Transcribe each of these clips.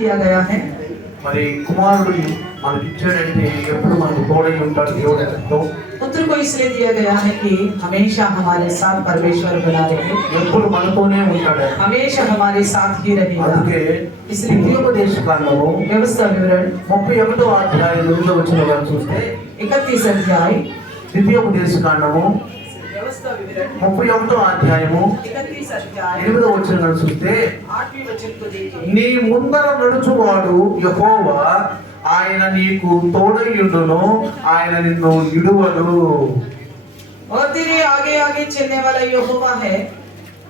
दिया गया है। మరి కుమారుడు మనకి ఇచ్చాడంటే ఎప్పుడు మనకు తోడై ఉంటాడు దేవుడు ఎంతో. पुत्र को इसलिए दिया गया है कि हमेशा हमारे साथ परमेश्वर बना रहे, ఎప్పుడు మనతోనే ఉంటాడు. हमेशा हमारे साथ ही रहेगा। అందుకే इसलिए ద్వితీయోపదేశ కాండము व्यवस्था विवरण 31వ అధ్యాయం 2వ వచనం చూస్తే 31 अध्याय ద్వితీయోపదేశ కాండము व्यवस्था विवरण 31వ అధ్యాయము 31 अध्याय 8వ వచనం చూస్తే 8वें वचन को देखिए। నీ ముందర నడుచువాడు యెహోవా, ఆయన నీకు తోడయుండును, ఆయన నిన్ను విడువడు. और तेरे आगे आगे चलने वाला यहोवा है,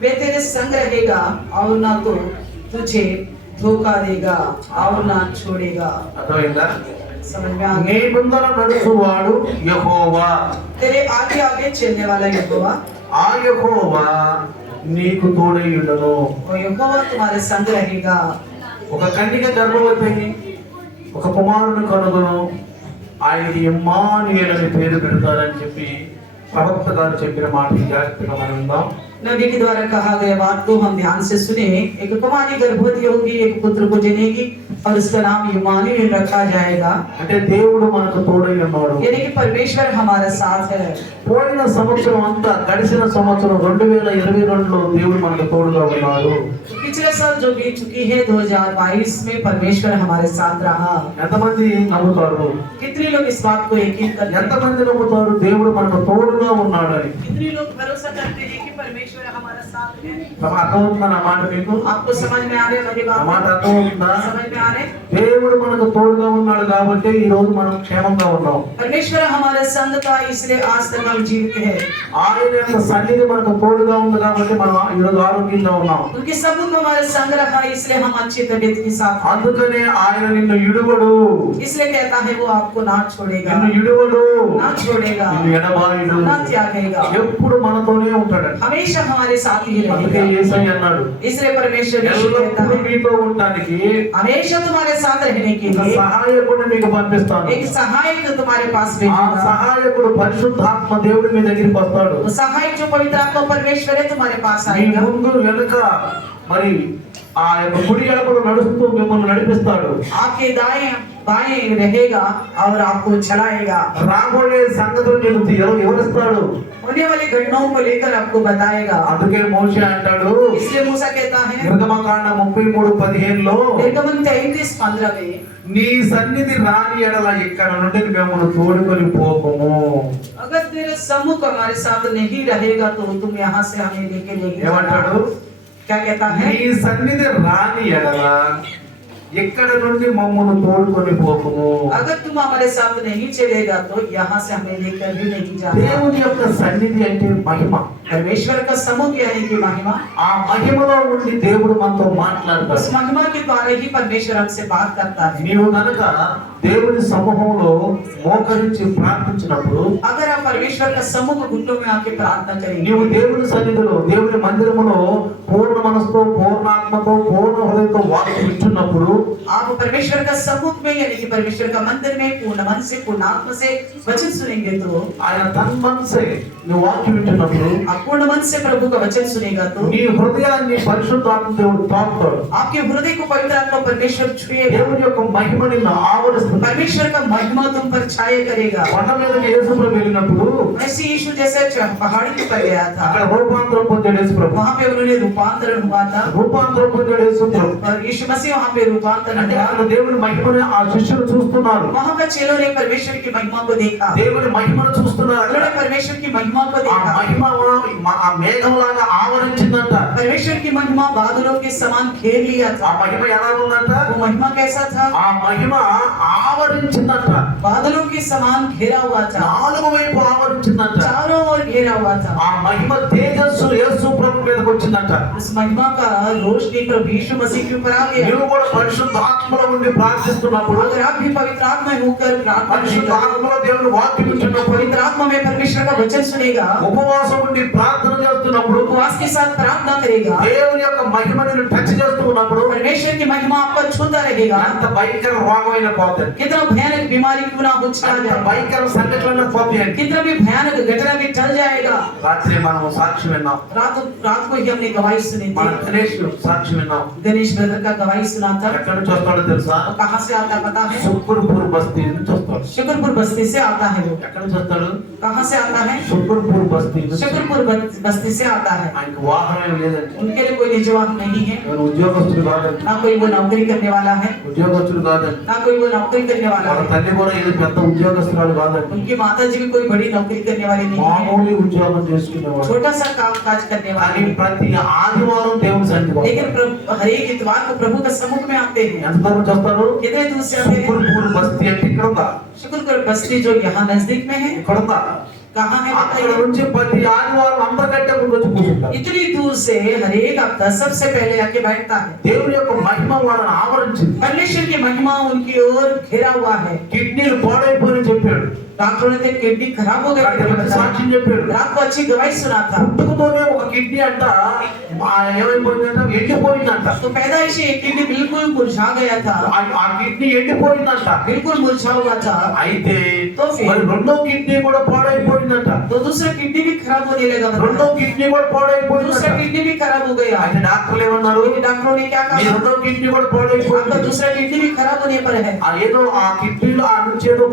वे तेरे संग रहेगा और ना तो तुझे धोखा देगा और ना छोड़ेगा। అర్థమైందా? समझ में आ నీ गया? ముందర నడుచువాడు యెహోవా, तेरे आगे आगे चलने वाला यहोवा, ఆ యెహోవా నీకు తోడయుండును. और यहोवा तुम्हारे संग रहेगा। ఒక కన్యక గర్భవతి ఒక కుమారుని కనుగొను, ఆయనకి ఇమ్మానుయేలు అనే పేరు పెడతారని చెప్పి ప్రవక్త గారు చెప్పిన మాట జాగ్రత్తగా మనం ఉందాం. नबी के द्वारा कहा गया बात को हम ध्यान से सुने। एक कुमारी गर्भवती होगी, एक पुत्र को जनेगी और उसका नाम इम्मानुएल रखा जाएगा। అంటే దేవుడు మనకు తోడై ఉన్నాడు. यानी कि परमेश्वर हमारा साथ है। పోయిన సంవత్సరం అంతా, గడిచిన సంవత్సరం 2022లో దేవుడు మనకు తోడుగా ఉన్నాడు. पिछले साल जो बीत चुकी है 2022 में परमेश्वर हमारे साथ रहा। ఎంతమంది నమ్ముతారు? कितने लोग इस बात को यकीन करते हैं? ఎంతమంది నమ్ముతారు దేవుడు మనకు తోడుగా ఉన్నాడని? कितने लोग भरोसा करते हैं कि परमेश्वर हमारा साथ है? అర్థమవుతుందా నా మాట మీకు? आपको समझ में आ रहे मेरी నా మాట बात? అర్థమవుతుందా? समझ में आ रहे? దేవుడు మనకు తోడుగా ఉన్నాడు కాబట్టి ఈ రోజు మనం క్షేమంగా ఉన్నాం. परमेश्वर हमारे संग था, इसलिए आज तक हम जीवित हैं। ఆయన యొక్క సన్నిధి మనకు తోడుగా ఉంది కాబట్టి మనం ఈ రోజు ఆరోగ్యంగా ఉన్నాం. उनके सबूत हमारे संग रखा, इसलिए हम अच्छी तबीयत के साथ हैं। అందుకనే ఆయన నిన్ను విడువడు, इसलिए कहता है वो आपको ना छोड़ेगा, నిన్ను విడువడు, ना छोड़ेगा, నిన్ను ఎడబాయుడు, ना त्यागेगा, ఎప్పుడు మనతోనే ఉంటాడు. हमेशा हमारे साथ ही అందుకే रहेगा। యేసయ్య అన్నాడు, इसलिए परमेश्वर यीशु कहता ఎల్లప్పుడూ है మీతో ఉండడానికి हमेशा तुम्हारे साथ रहने के ఒక लिए సహాయకుడిని మీకు పంపిస్తాను. एक सहायक तुम्हारे पास ఆ भेजूंगा। సహాయకుడు పరిశుద్ధాత్మ దేవుడు మీ దగ్గరికి వస్తాడు. वो सहायक जो पवित्र आत्मा परमेश्वर है तुम्हारे पास మీ आएगा। ముందు వెనుక మరి ఆ యొక్క కుడి ఎడమలు నడుస్తూ మిమ్మల్ని నడిపిస్తాడు. आपके दाएं बाएं रहेगा और आपको चलाएगा। రాబోయే సంగతులు నీకు వివరిస్తాడు. होने वाली घटनाओं को लेकर आपको बताएगा। అందుకే మోషే అంటాడు, इसलिए मूसा कहता है నిర్గమకాండ 33:15లో, निर्गमन 33:15 में నీ సన్నిధి రాని ఎడల ఇక్కడ నుండి మేము తోడుకొని పోకము. अगर तेरे सम्मुख हमारे साथ नहीं रहेगा तो तुम यहाँ से हमें लेके नहीं ఏమంటాడు? जाना। क्या कहता है? నీ సన్నిధి రాని ఎడల ఇక్కడ నుండి మమ్మల్ని తోడుకొని పోకము. अगर तुम हमारे साथ नहीं चलेगा तो यहाँ से हमें लेकर भी नहीं जाना। దేవుని యొక్క సన్నిధి అంటే మహిమ. परमेश्वर का सम्मुख यानी कि महिमा, ఆ మహిమలో ఉండి దేవుడు మనతో మాట్లాడతాడు. उस महिमा के द्वारा ही परमेश्वर हमसे बात करता है। నీవు గనుక దేవుని సమూహంలో మోకరించి ప్రార్థించినప్పుడు, अगर आप परमेश्वर का सम्मुख घुटनों में आके प्रार्थना करेंगे, నీవు దేవుని సన్నిధిలో దేవుని మందిరములో పూర్ణ మనసుతో, పూర్ణాత్మతో, పూర్ణ హృదయంతో వాక్యం వింటున్నప్పుడు, आप परमेश्वर का सम्मुख में यानी कि परमेश्वर का मंदिर में पूर्ण मन से पूर्ण आत्मा से वचन सुनेंगे तो ఆయన తన్ మనసే నువ్వు వాక్యం వింటున్నప్పుడు आप पूर्ण मन से प्रभु का वचन सुनेगा तो నీ హృదయాన్ని పరిశుద్ధాత్మ దేవుడు తాకుతాడు. आपके हृदय को पवित्र आत्मा परमेश्वर छुएगा। దేవుని యొక్క మహిమ నిన్ను ఆవరిస్తుంది. परमेश्वर का महिमा तुम पर छाया करेगा। కొండ మీదకి యేసుప్రభు వెళ్ళినప్పుడు वैसे यीशु जैसे पहाड़ी पर गया था, అక్కడ రూపాంతరం పొందాడు యేసుప్రభు. वहाँ पे उन्होंने रूपांतरण हुआ था రూపాంతరం పొందాడు యేసుప్రభు. और यीशु मसीह वहाँ पे रूपांतरण అంటే हुआ। అక్కడ దేవుని మహిమని ఆ శిష్యులు చూస్తున్నారు. वहाँ पे चेलों ने परमेश्वर की महिमा को देखा, దేవుని మహిమను చూస్తున్నారు. उन्होंने परमेश्वर की महिमा को ఆ देखा। మహిమ ఆ మేఘంలాగా ఆవరించిందంట. परमेश्वर की महिमा बादलों के समान घेर लिया ఆ था। మహిమ ఎలా ఉందంట? वो महिमा कैसा था? ఆ మహిమ ఆవరించిందంట. बादलों के समान घेरा हुआ था, నాలుగు వైపు ఆవరించిందంట. चारों ओर घेरा हुआ था। ఆ మహిమ తేజస్సు యేసు ప్రభు మీదకి వచ్చిందంట. उस महिमा का रोशनी प्रभु यीशु मसीह के ऊपर आ गया। నీవు కూడా పరిశుద్ధ ఆత్మలో ఉండి ప్రార్థిస్తున్నప్పుడు, अगर आप भी पवित्र आत्मा में होकर प्रार्थना పరిశుద్ధ करेंगे, ఆత్మలో దేవుని వాక్యం వింటున్నప్పుడు, पवित्र आत्मा में परमेश्वर का वचन सुनेगा, ఉపవాసం ఉండి ప్రార్థన చేస్తున్నప్పుడు, उपवास के साथ प्रार्थना करेगा, దేవుని యొక్క మహిమని టచ్ చేస్తూ ఉన్నప్పుడు परमेश्वर की महिमा आपको छूता रहेगा। అంత భయంకర రోగమైన పోతాయి, कितना भयानक बीमारी क्यों ना हो चला అంత जाए, భయంకర సంఘటన పోతాయి. कितना भी भयानक घटना भी टल जाएगा। రాత్రి మనం సాక్ష్యం విన్నాం, रात को ही हमने गवाही सुनी మన थी। గణేష్ సాక్ష్యం విన్నాం. गणेश ब्रदर का गवाही सुना था। ఎక్కడి నుంచి వస్తాడో తెలుసా? वो कहाँ से आता पता है? సుక్కర్పూర్ బస్తీ నుంచి వస్తాడు. शुक्रपुर बस्ती से आता है। वो ఎక్కడి నుంచి వస్తాడు? कहाँ से आता है? సుక్కర్పూర్ బస్తీ నుంచి. शुक्रपुर बस्ती से आता है। ఆయనకు వాహనం లేదండి, उनके लिए कोई निजी वाहन नहीं है, ఆయన ఉద్యోగస్తుడు కాదండి, ना कोई वो नौकरी करने वाला है, ఉద్యోగస్తుడు కాదండి. ना कोई वो नौकरी करने वाला వాళ్ళ है। తల్లి కూడా ఏదో పెద్ద ఉద్యోగస్తురాలు కాదండి, उनकी माता जी भी कोई बड़ी नौकरी करने वाली नहीं है, మామూలు ఉద్యోగం చేసుకునేవాడు. छोटा सा काम काज करने కానీ वाली। ప్రతి ఆదివారం దేవుని సన్నిధికి लेकिन हर एक इतवार को प्रभु के सम्मुख में आते हैं। ఎంత దూరం నుంచి వస్తారు? कितने दूर से आते हैं? సుక్కర్పూర్ బస్తీ అంటే ఇక్కడ ఉందా? शुक्रपुर बस्ती जो यहाँ नजदीक में है, ఇక్కడ ఉందా? कहाँ है అక్కడ बताइए? నుంచి ప్రతి ఆదివారం అందరికంటే ముందు వచ్చి కూర్చుంటారు. इतनी दूर से हर एक हफ्ता सबसे पहले आके बैठता है। దేవుని యొక్క మహిమ వాళ్ళని ఆవరించింది. परमेश्वर की महिमा उनकी ओर घेरा हुआ है। కిడ్నీలు పాడైపోయిన చెప్పాడు, डॉक्टरों ने किडनी खराब हो రాత్రి गई, మంచి సాక్ష్యం చెప్పాడు. रात को अच्छी गवाही सुना था। పుట్టుకతోనే ఒక కిడ్నీ అంట ఏమైపోయిందంట, ఎండిపోయిందంట. तो पैदाइश एक किडनी बिल्कुल मुरझा गया था, ఆ కిడ్నీ ఎండిపోయిందంట. बिल्कुल मुरझा हुआ था। అయితే तो फिर? మరి రెండో కిడ్నీ కూడా పాడైపోయిందంట. तो दूसरा किडनी भी खराब होने लगा, రెండో కిడ్నీ కూడా दूसरा పాడైపోయిందంట. किडनी भी खराब हो गया। అయితే డాక్టర్లు ఏమన్నారు? लेकिन डॉक्टरों ने क्या మీ कहा? రెండో కిడ్నీ కూడా आपका పాడైపోయింది. दूसरा किडनी भी खराब होने पर है। ఏదో ఆ కిడ్నీలో ఆ నుంచి ఏదో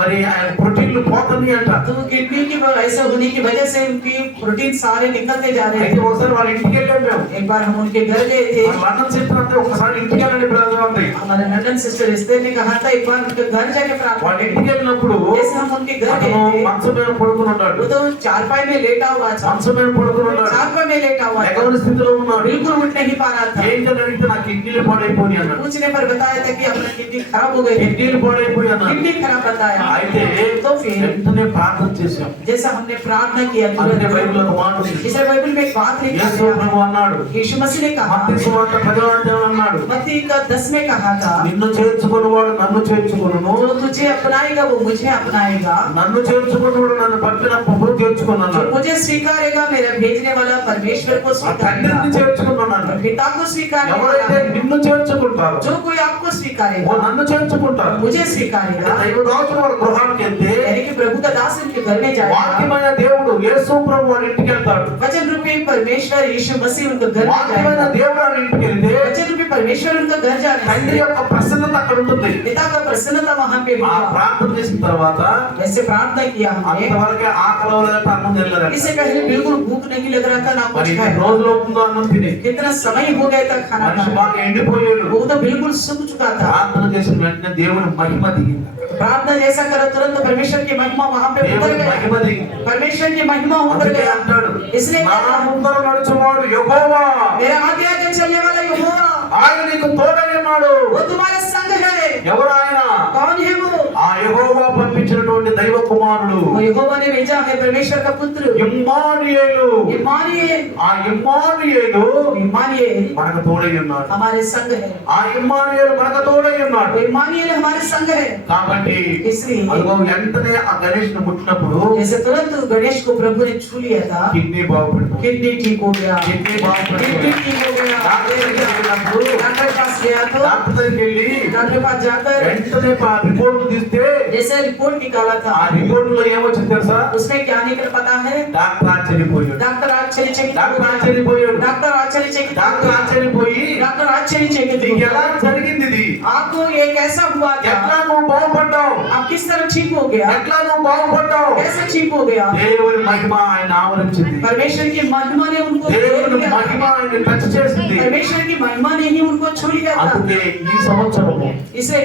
మరి ప్రోటీన్లు పోతుంది అంట. तो किडनी की ऐसा होने की वजह से उनकी प्रोटीन सारे निकलते जा रहे అయితే थे। ఒకసారి వాళ్ళ ఇంటికి వెళ్ళాం మేము. एक बार हम उनके घर गए थे। లండన్ సిస్టర్ అంటే ఒకసారి ఇంటికి వెళ్ళండి బ్రదర్ అంది. हमारे लंदन सिस्टर रिश्ते ने कहा था एक बार उनके घर जाके प्रार्थना। వాళ్ళ ఇంటికి వెళ్ళినప్పుడు जैसे हम उनके घर అతను गए थे, మంచం మీద పడుకుని ఉన్నాడు. वो तो चारपाई में लेटा हुआ था, మంచం మీద పడుకుని ఉన్నాడు, चारपाई में लेटा हुआ था, ఎగవని స్థితిలో ఉన్నాడు. बिल्कुल उठ नहीं पा रहा था। ఏంటని అడిగితే నా కిడ్నీలు పాడైపోయి అన్నాడు. पूछने पर बताया था कि अपना किडनी खराब हो गई है, కిడ్నీలు పాడైపోయి అన్నాడు. किडनी खराब बताया। అయితే तो फिर వెంటనే ప్రార్థన చేశాం. जैसा हमने प्रार्थना किया, అందుకే బైబిల్లో ఒక మాట ఉంది. इसे बाइबल में एक बात लिखा యేసు है, ప్రభు అన్నాడు, यीशु मसीह ने कहा, మత్తయి సువార్త 10వ అధ్యాయం అన్నాడు, मत्ती का 10 में कहा था, నిన్ను చేర్చుకున్నవాడు నన్ను చేర్చుకొనును, जो तुझे अपनाएगा वो मुझे अपनाएगा, నన్ను చేర్చుకున్నవాడు నన్ను పంపిన ప్రభువు చేర్చుకున్నాడు. जो मुझे स्वीकारेगा मेरा भेजने वाला परमेश्वर को ఆ తండ్రిని स्वीकारेगा, చేర్చుకున్నాను. पिता को स्वीकारेगा। ఎవరైతే నిన్ను చేర్చుకుంటారో जो कोई आपको ఓ स्वीकारेगा నన్ను చేర్చుకుంటారు. मुझे स्वीकारेगा। దైవదాసుడు వాళ్ళ గృహానికి వెళ్తే यानी कि प्रभु का दास उनके घर में जाएगा, వాక్యమైన దేవుడు యేసు ప్రభు వాళ్ళ ఇంటికి వెళ్తాడు. वचन रूपी परमेश्वर यीशु मसीह उनके घर में వాక్యమైన जाएगा, దేవుడు వాళ్ళ ఇంటికి వెళ్తే वचन रूपी परमेश्वर उनका घर जाने తండ్రి से యొక్క ప్రసన్నత అక్కడ ఉంటుంది. पिता का प्रसन्नता वहां पे ఆ होगा। ప్రార్థన చేసిన తర్వాత वैसे प्रार्थना किया हमने, అంతవరకే ఆకలి లేక అన్నం తినలేదంట. इससे पहले बिल्कुल भूख नहीं लग रहा था, ना మరి कुछ ఇన్ని खाया। రోజులు అవుతుందో అన్నం తిని कितना समय हो गया था खाना మనిషి खाए, బాగా ఎండిపోయాడు. वो तो बिल्कुल सूख चुका था। ప్రార్థన చేసిన వెంటనే దేవుని మహిమ దిగింది. प्रार्थना जैसा करो तुरंत परमेश्वर की महिमा वहां पे उतर దేవుని गया, మహిమ దిగింది. परमेश्वर की महिमा उतर అందుకే गया। అంటాడు, इसलिए నా कहता है, ముందర నడుచువాడు యెహోవా, मेरे आगे आगे चलने वाला यहोवा, ఆయన నీకు తోడై ఉన్నాడు. वो तुम्हारा संग है। ఎవరు ఆయన? कौन है वो? ఆ యెహోవా పంపించినటువంటి దైవ కుమారుడు वो यहोवा ने भेजा है, परमेश्वर का पुत्र ఇమ్మానుయేలు. इम्मानुएल। ఆ ఇమ్మానుయేలు इम्मानुएल మనకు తోడై ఉన్నాడు. हमारे संग है, ఆ ఇమ్మానుయేలు మనకు తోడై ఉన్నాడు. वो इम्मानुएल हमारे संग है। కాబట్టి इसलिए అదిగో వెంటనే ఆ గణేష్ ను ముట్టినప్పుడు जैसे तुरंत गणेश को प्रभु ने छू लिया था, కిడ్నీ బాగుపడింది. किडनी ठीक हो गया, కిడ్నీ బాగుపడింది. किडनी ठीक हो गया। డాక్టర్ దగ్గరికి వెళ్ళినప్పుడు डॉक्टर के पास गया तो డాక్టర్ దగ్గరికి వెళ్ళి डॉक्टर के पास जाकर వెంటనే ఆ రిపోర్ట్ తీస్తే जैसे रिपोर्ट निकाला ఆ था, రిపోర్ట్ లో ఏమొచ్చింది తెలుసా? उसमें क्या निकल पता है? డాక్టర్ ఆశ్చర్యపోయాడు. डॉक्टर आश्चर्यचकित हो డాక్టర్ गया। ఆశ్చర్యపోయాడు. डॉक्टर आश्चर्यचकित हो డాక్టర్ गया। ఆశ్చర్యపోయి डॉक्टर आश्चर्यचकित हो నీకు गया। ఎలా జరిగింది ఇది? आपको ये कैसा हुआ ఎట్లా था? నువ్వు బాగుపడ్డావు? आप किस तरह ठीक हो गया? ఎట్లా నువ్వు బాగుపడ్డావు? कैसे ठीक हो गया? దేవుని మహిమ ఆయన ఆవరించింది. परमेश्वर की महिमा ने उनको घेर దేవుని लिया। మహిమ ఆయన టచ్ చేసింది. परमेश्वर की महिमा ने ही उनको छू लिया था। అందుకే ఈ సంవత్సరము इसलिए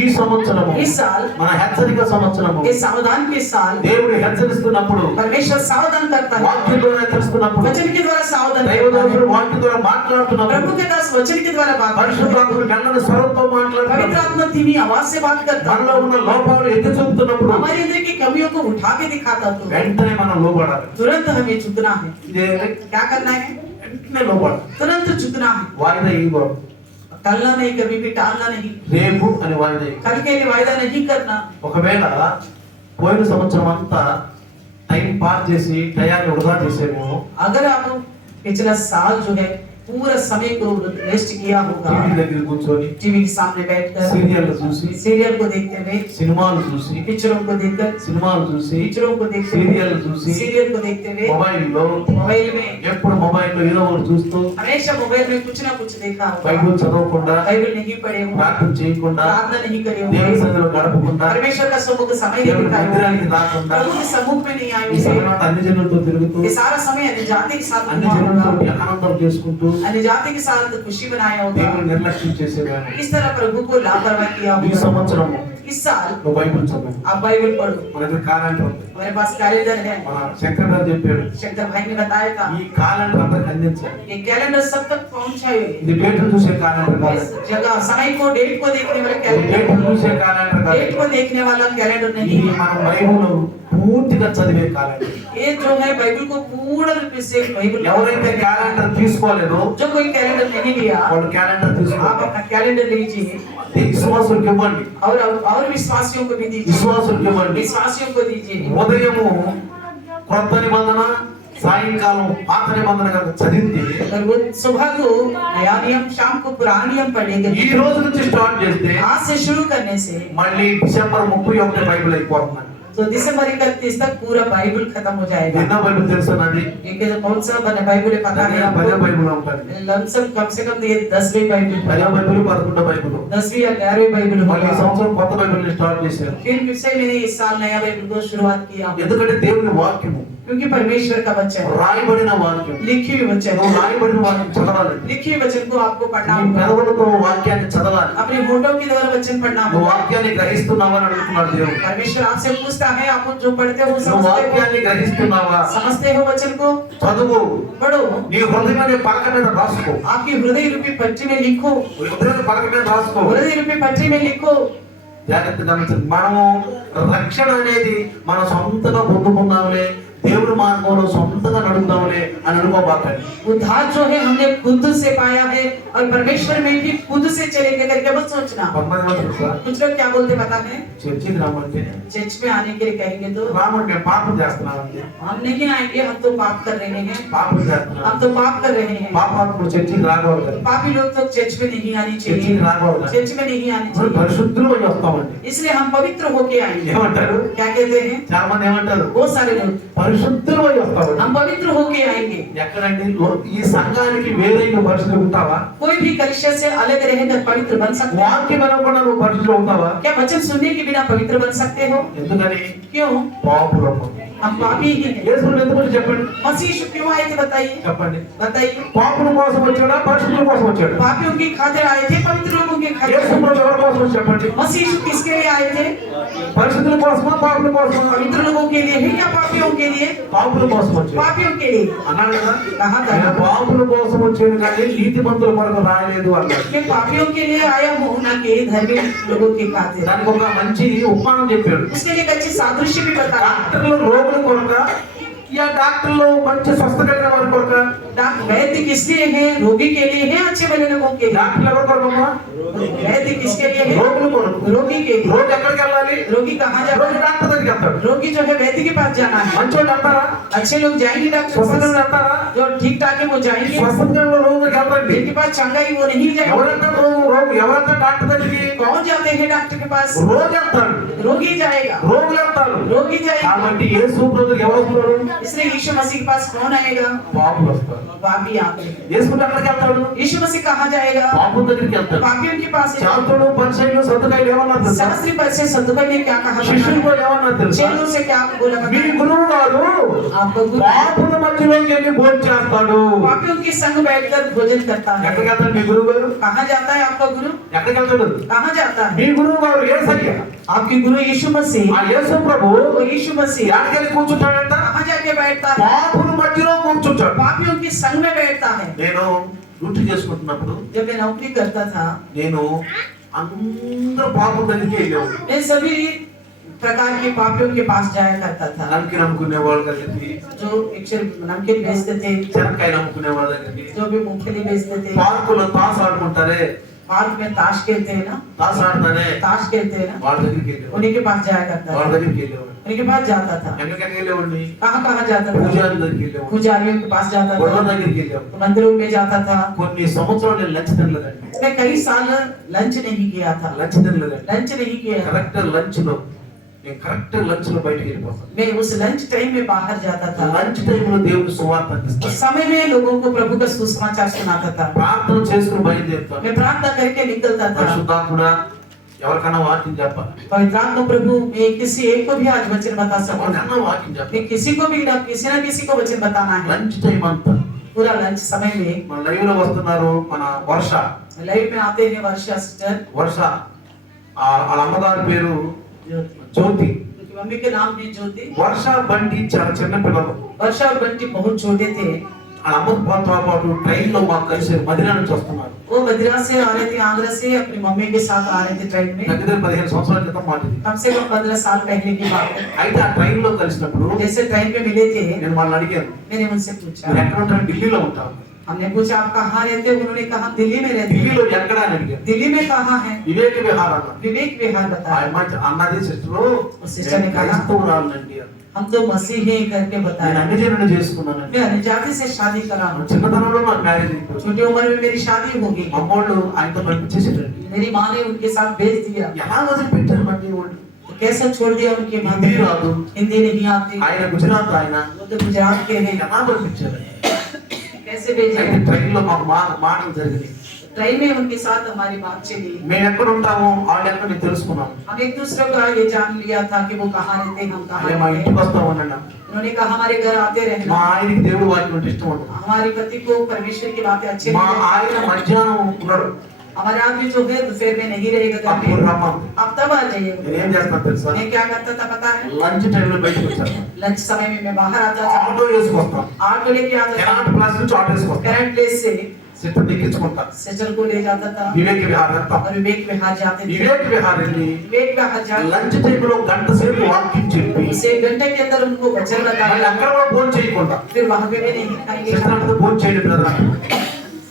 ఈ సంవత్సరము इस साल మన హెచ్చరిక సంవత్సరము. ये सावधान के साल దేవుడు హెచ్చరిస్తున్నప్పుడు, परमेश्वर सावधान करता है, వాక్యం ద్వారా హెచ్చరిస్తున్నప్పుడు, वचन के द्वारा सावधान करता దైవదాసుడు है। వాక్యం ద్వారా మాట్లాడుతున్నప్పుడు, प्रभु के दास वचन के द्वारा बात करता है। పరిశుద్ధాత్ముడు మెల్లని స్వరంతో पवित्र మాట్లాడుతున్నప్పుడు, आत्मा धीमी आवाज से बात करता మనలో है। ఉన్న లోపాలు ఎత్తి చూపుతున్నప్పుడు हमारे अंदर की कमियों को उठा के दिखाता तो వెంటనే మనం లోపడాలి. तुरंत हमें झुकना है। ఇదే क्या करना है? వెంటనే లోపడాలి. तुरंत झुकना है, వాయిదా ఇవ్వకూడదు. टलना नहीं, कभी भी टालना नहीं, రేపు అని వాయిదా ఇవ్వకూడదు. कल के लिए वायदा नहीं करना। ఒకవేళ పోయిన సంవత్సరం అంతా టైం పాస్ చేసి టయాన్ని వృధా చేసేమో, अगर आप पिछला साल जो है पूरा समय को वेस्ट किया होगा టీవీ దగ్గర కూర్చొని टीवी के सामने बैठकर సీరియల్ చూసి सीरियल को देखते हुए సినిమాలు చూసి पिक्चरों को देखकर సినిమాలు చూసి पिक्चरों को देखते हुए సీరియల్ చూసి सीरियल को देखते हुए మొబైల్లో मोबाइल में ఎప్పుడు మొబైల్లో ఏదో ఒకటి చూస్తూ हमेशा मोबाइल में कुछ ना कुछ देखा होगा బైబిల్ చదవకుండా बाइबल नहीं पढ़े होंगे ప్రార్థన చేయకుండా प्रार्थना नहीं करे దేవుని होंगे సన్నిధిలో గడపకుండా परमेश्वर का सम्मुख समय नहीं దేవుని बिताए होंगे మందిరానికి రాకుండా प्रभु के सम्मुख में नहीं आए ఈ होंगे సమయంలో అన్ని జనులతో తిరుగుతూ ये सारा समय अन्य जाति के साथ అన్ని घुमा జనులతో होगा ఆనందం చేసుకుంటూ अन्य जाति के साथ खुशी मनाया होगा దేవుని నిర్లక్ష్యం చేసేవాడు इस तरह प्रभु को लापरवाही किया ఈ होगा సంవత్సరము इस साल నువ్వు బైబిల్ చదువు आप बाइबल पढ़ो మన దగ్గర క్యాలెండర్ ఉంది हमारे पास कैलेंडर है మన శంకర్ గారు చెప్పాడు शंकर भाई ने बताया था ఈ క్యాలెండర్ అందరికి అందించాలి ये कैलेंडर सब तक पहुंचाए ఇది డేట్లు చూసే క్యాలెండర్ కాదు इस जगह समय को डेट को देखने वाला ఇది कैलेंडर డేట్లు చూసే క్యాలెండర్ కాదు डेट को देखने वाला कैलेंडर ఇది नहीं है మన బైబిల్ పూర్తిగా చదివే క్యాలెండర్ ये जो है बाइबल को पूर्ण रूप से बाइबल ఎవరైతే క్యాలెండర్ తీసుకోలేదో जो कोई कैलेंडर नहीं लिया వాళ్ళు క్యాలెండర్ आप తీసుకోవాలి अपना कैलेंडर लीजिए విశ్వాసులకు ఇవ్వండి और विश्वासियों को भी दीजिए విశ్వాసులకు ఇవ్వండి विश्वासियों को दीजिए ఉదయము కొత్త నిబంధన సాయంకాలం పాత నిబంధన కనుక చదివితే और वो सुबह को नया नियम शाम को पुराना नियम पढ़ेंगे ఈ రోజు నుంచి స్టార్ట్ చేస్తే आज से शुरू करने से మళ్ళీ డిసెంబర్ 31 బైబిల్ అయిపోతుంది तो दिसंबर 31 तक पूरा बाइबल खत्म हो जाएगा ఎన్నో బైబిల్ తెలుసున్నది ये जो कौन सा बाइबल है पता है పదే आपको బైబిల్ ఉంటుంది लमसम कम से कम ये 10वीं बाइबल పదే బైబిల్ 11 బైబిల్ 10वीं या 11वीं बाइबल మళ్ళీ ఈ होगा సంవత్సరం కొత్త బైబిల్ స్టార్ట్ చేశారు फिर से मैंने इस साल नया बाइबल को शुरुआत किया ఎందుకంటే దేవుని వాక్యము क्योंकि परमेश्वर का वचन है రాయబడిన వాక్యం लिखी हुई वचन నువ్వు రాయబడిన వాక్యం చదవాలి लिखी हुई वचन को आपको पढ़ना నీ होगा పెదవులతో వాక్యాన్ని చదవాలి अपने होठों के द्वारा वचन पढ़ना నువ్వు होगा వాక్యాన్ని గ్రహిస్తున్నావని అడుగుతున్నాడు దేవుడు परमेश्वर आपसे पूछता है आप जो पढ़ते हो वो నువ్వు समझते हो వాక్యాన్ని గ్రహిస్తున్నావా समझते हो वचन को చదువు पढ़ो నీ హృదయం అనే పలక మీద రాసుకో आपकी हृदय रूपी पट्टी में लिखो హృదయం పలక మీద రాసుకో हृदय रूपी पट्टी में लिखो జాగ్రత్తగా గమనించండి మనము రక్షణ అనేది మన సొంతంగా పొందుకున్నాంలే దేవుడి మార్గంలో సొంతంగా నడుపుదాంలే అని అనుకోబాకండి उद्धार जो है हमने खुद से पाया है और परमेश्वर में भी खुद से चलेंगे करके मत सोचना కొంతమంది ఏమంటారు సార్ कुछ लोग क्या बोलते पता है చర్చికి రమ్మంటే चर्च में आने के लिए कहेंगे तो రామంటే పాపం చేస్తున్నామండి हम नहीं आएंगे हम तो पाप कर रहे हैं పాపం చేస్తున్నాం हम तो पाप कर रहे हैं పాపాత్ముడు చర్చికి రాకూడదు కదా. पापी लोग तो चर्च में नहीं आनी చర్చికి चाहिए రాకూడదు चर्च में नहीं आनी ఇప్పుడు चाहिए పరిశుద్ధులు అయి వస్తామండి इसलिए हम पवित्र होके आएंगे ఏమంటారు क्या कहते हैं చాలా మంది ఏమంటారు बहुत सारे लोग పరిశుద్ధులు అయి వస్తామండి हम पवित्र होके आएंगे ఎక్కడండి ఈ సంఘానికి వేరైన పరిశుద్ధులు ఉంటావా कोई भी कलिशा से अलग रहकर पवित्र बन सकते हैं వాక్యం వినకుండా నువ్వు పరిశుద్ధులు అవుతావా क्या वचन सुनने के बिना पवित्र बन सकते हो ఎందుకని क्यों పాపులం हम पापी ही हैं యేసుని ఎందుకు చెప్పండి मसीह यीशु क्यों आए थे बताइए చెప్పండి बताइए పాపుల కోసం వచ్చాడా పరిశుద్ధుల కోసం వచ్చాడు पापियों की खातिर आए थे पवित्र लोगों की యేసు खातिर ప్రభు ఎవరి కోసం వచ్చి చెప్పండి मसीह यीशु किसके लिए आए थे పరిశుద్ధుల కోసమా పాపుల కోసమా पवित्र लोगों के लिए है या पापियों के लिए పాపుల కోసం వచ్చాడు पापियों के लिए అన్నాడు కదా कहा నేను था పాపుల కోసం వచ్చాను కానీ నీతిమంతుల కొరకు రాయలేదు అన్నాడు मैं पापियों के लिए आया हूँ ना कि धर्मी लोगों की खातिर దానికి ఒక మంచి ఉపమానం చెప్పాడు उसके लिए एक अच्छी सादृश्य भी बताया డాక్టర్లు రోగుల కొరక या డాక్టర్లు మంచి స్వస్థ కలిగిన వారి కొరక डॉक्टर वैद्य किस लिए है रोगी के लिए है अच्छे भले लोगों के लिए డాక్టర్లు ఎవరి కొరకమ్మా वैद्य किसके लिए है రోగుల కొరకు रोगी के लिए రోజు ఎక్కడికి వెళ్ళాలి रोगी कहाँ जाता రోజు है డాక్టర్ దగ్గరికి వెళ్తాడు रोगी जो है वैद्य के पास जाना है మంచోళ్ళు వెళ్తారా अच्छे लोग जाएंगे डॉक्टर के స్వస్థతలు पास వెళ్తారా जो ठीक ठाक है वो जाएंगे స్వస్థతలో రోగుల దగ్గరికి వెళ్తాండి जिनके पास चंगाई वो नहीं जाएंगे ఎవరంతా రోగు ఎవరంతా డాక్టర్ దగ్గరికి कौन जाते हैं डॉक्टर के पास రోజు వెళ్తాడు रोगी जाएगा రోగులు వెళ్తారు रोगी जाएगा కాబట్టి యేసు ప్రభువుకి ఎవరు వస్తున్నారు इसलिए यीशु मसीह के पास कौन आएगा పాపులు వస్తారు पापी आते हैं యేసు ప్రభు ఎక్కడికి వెళ్తాడు यीशु मसीह कहाँ जाएगा పాపుల దగ్గరికి వెళ్తాడు पापियों के पास శాస్త్రుడు పరిసయ్యులు సదుకాయలు ఏమన్నారు తెలుసా? शास्त्री पर से सदुकाई ने क्या कहा శిష్యులు కూడా ఏమన్నారు తెలుసా? चेलों से क्या बोला మీ बताइए? గురువు గారు आपका गुरु పాపుల మధ్యలోకి వెళ్ళి భోజనం చేస్తాడు पापियों के संग बैठकर भोजन करता है ఎక్కడికి వెళ్తాడు మీ గురువు గారు कहाँ जाता है आपका गुरु ఎక్కడికి వెళ్తాడు कहाँ जाता है మీ గురువు గారు యేసయ్య आपके गुरु यीशु मसीह ఆ యేసు ప్రభు वो यीशु मसीह ఎక్కడికి వెళ్ళి కూర్చుంటాడంట कहाँ जाके बैठता है పాపుల మధ్యలో కూర్చుంటాడు पापियों के संग में बैठता है నేను డ్యూటీ చేసుకుంటున్నప్పుడు जब मैं नौकरी करता था నేను అందరూ పాపం దగ్గరికి వెళ్ళేవాడు मैं सभी प्रकार के पापियों के पास जाया करता था నమ్కి నమ్ముకునే వాళ్ళ దగ్గరికి जो अक्षर नमकीन बेचते थे చెనక్కాయ నమ్ముకునే వాళ్ళ దగ్గరికి जो भी मूंगफली बेचते थे పార్కులో తాసు ఆడుకుంటారే पार्क में ताश खेलते हैं ना, తాసు ఆడతానే ताश खेलते हैं ना, వాళ్ళ దగ్గరికి వెళ్ళేవాడు, उन्हीं के पास जाया करता వాళ్ళ था, దగ్గరికి వెళ్ళేవాడు. उन्हीं के पास जाता था। ఎక్కడికి వెళ్ళేవాడిని? कहाँ कहाँ जाता था? పూజారి దగ్గరికి వెళ్ళేవాడు, पुजारियों के पास जाता గొడవ था, దగ్గరికి వెళ్ళేవాడు. मंदिरों में जाता था। కొన్ని సంవత్సరాలు నేను లంచ్ తినలేదండి, मैं कई साल लंच नहीं किया था, లంచ్ తినలేదండి. लंच नहीं किया। కరెక్ట్ లంచ్ లో నేను కరెక్ట్ లంచ్ లో బయటికి వెళ్ళిపోతాను. मैं उस लंच टाइम में बाहर जाता था। లంచ్ టైం లో దేవుడు సువార్త उस అందిస్తాడు. समय में लोगों को प्रभु का सुसमाचार सुनाता था। ప్రార్థన చేసుకుని బయలుదేరుతాను. मैं प्रार्थना करके निकलता था। పరిశుద్ధాత్ముడా ఎవరికన్నా వాక్యం చెప్పాలి, पवित्र आत्मा प्रभु, मैं किसी एक को भी आज वचन बता सकूं, ఎవరికన్నా వాక్యం చెప్పాలి. मैं किसी को भी किसी ना किसी को वचन बताना है। లంచ్ టైం అంతా पूरा लंच समय में మన లైవ్ లో వస్తున్నారు. మన వర్ష लाइव में आते हैं वर्षा सिस्टर, వర్ష వాళ్ళ అమ్మగారి పేరు జ్యోతి. उनकी मम्मी के नाम है ज्योति। వర్ష బండి చాలా చిన్న పిల్లలు. वर्षा और बंटी बहुत छोटे थे। వాళ్ళ అమ్మతో పాటు ట్రైన్ లో మాకు కలిసి మదిరా నుంచి వస్తున్నారు. वो मदिरा से आ रहे थे, आगरा से अपनी मम्मी के साथ आ रहे थे ट्रेन में। దగ్గర 15 సంవత్సరాల క్రితం మాట ఇది. कम से कम 15 साल पहले की बात है। అయితే ఆ ట్రైన్ లో కలిసినప్పుడు जैसे ट्रेन में मिले थे, నేను వాళ్ళని అడిగాను, मैंने उनसे पूछा, మీరు ఎక్కడ ఉంటారు? ఢిల్లీలో ఉంటాను. हमने पूछा आप कहाँ रहते हो? उन्होंने कहा दिल्ली में रहते हैं। ఢిల్లీలో ఎక్కడ అని అడిగాను. दिल्ली में कहाँ है? వివేక విహార్ అన్న. विवेक विहार ఆ बताया। అమ్మాయి అన్నది సిస్టరు సిస్టర్ ని కదా? క్రైస్తవురాలండి అని. हम तो मसीही करके నేను बताया। అన్ని జనులను చేసుకున్నానండి. मैं अन्यजाति से शादी करा हूँ। చిన్నతనంలో నాకు మ్యారేజ్ అయిపోయింది. छोटी उम्र में मेरी शादी हो गई। అమ్మోళ్ళు ఆయనతో పంపించేసారండి. मेरी माँ ने उनके साथ भेज दिया। ఎలా వదిలిపెట్టారు మంది వాళ్ళు? तो कैसे छोड़ दिया उनके माँ? हिंदी रादू। हिंदी नहीं आती, ఆయన గుజరాత్ ఆయన वो तो गुजरात के हैं। ఎలా పంపించారు? कैसे भेजे? అయితే ట్రైన్ లో మాకు మాటలు జరిగినాయి. ट्रेन में उनके साथ हमारी बात चली। మేము ఎక్కడ ఉంటామో వాళ్ళు ఎక్కడ నేను తెలుసుకున్నాను. हम एक दूसरे का ये जान लिया था कि वो कहाँ रहते हैं, हम कहाँ అదే మా रहते ఇంటికి हैं। వస్తా ఉన్నాను. उन्होंने कहा हमारे घर आते మా रहना। ఆయనకి దేవుడు వాక్యం అంటే ఇష్టం ఉంటుంది. हमारे पति को परमेश्वर की बातें अच्छी మా नहीं ఆయన लगती। మధ్యాహ్నం ఉన్నాడు. हमारे आदमी जो है दोपहर में नहीं रहेगा घर అప్పుడు में, రమ్మను. आप तब आ जाइएगा। నేనేం చేస్తాను తెలుసా? मैं क्या करता था पता है? లంచ్ టైంలో బయటకు వచ్చాను. लंच समय में मैं बाहर आता था, ఆటో వేసుకొస్తాను. ऑटो लेके आता था। ఎలాంటి ప్లాస్ నుంచి ఆటో వేసుకొస్తాను. करंट प्लेस से సిస్టర్ దిక్కించుకుంటా. सचल को ले जाता था వివేక విహార్ వెళ్తాం. और विवेक विहार जाते थे। వివేక విహార్ వెళ్ళి विवेक विहार जाते లంచ్ టైంలో గంట సేపు వాక్యం చెప్పి उसे एक घंटे के अंदर उनको वचन మళ్ళీ बताया। అక్కడ కూడా ఫోన్ చేయకుండా फिर वहां पे भी नहीं खाएंगे సిస్టర్ खाना। అంటే ఫోన్ చేయండి బ్రదర్.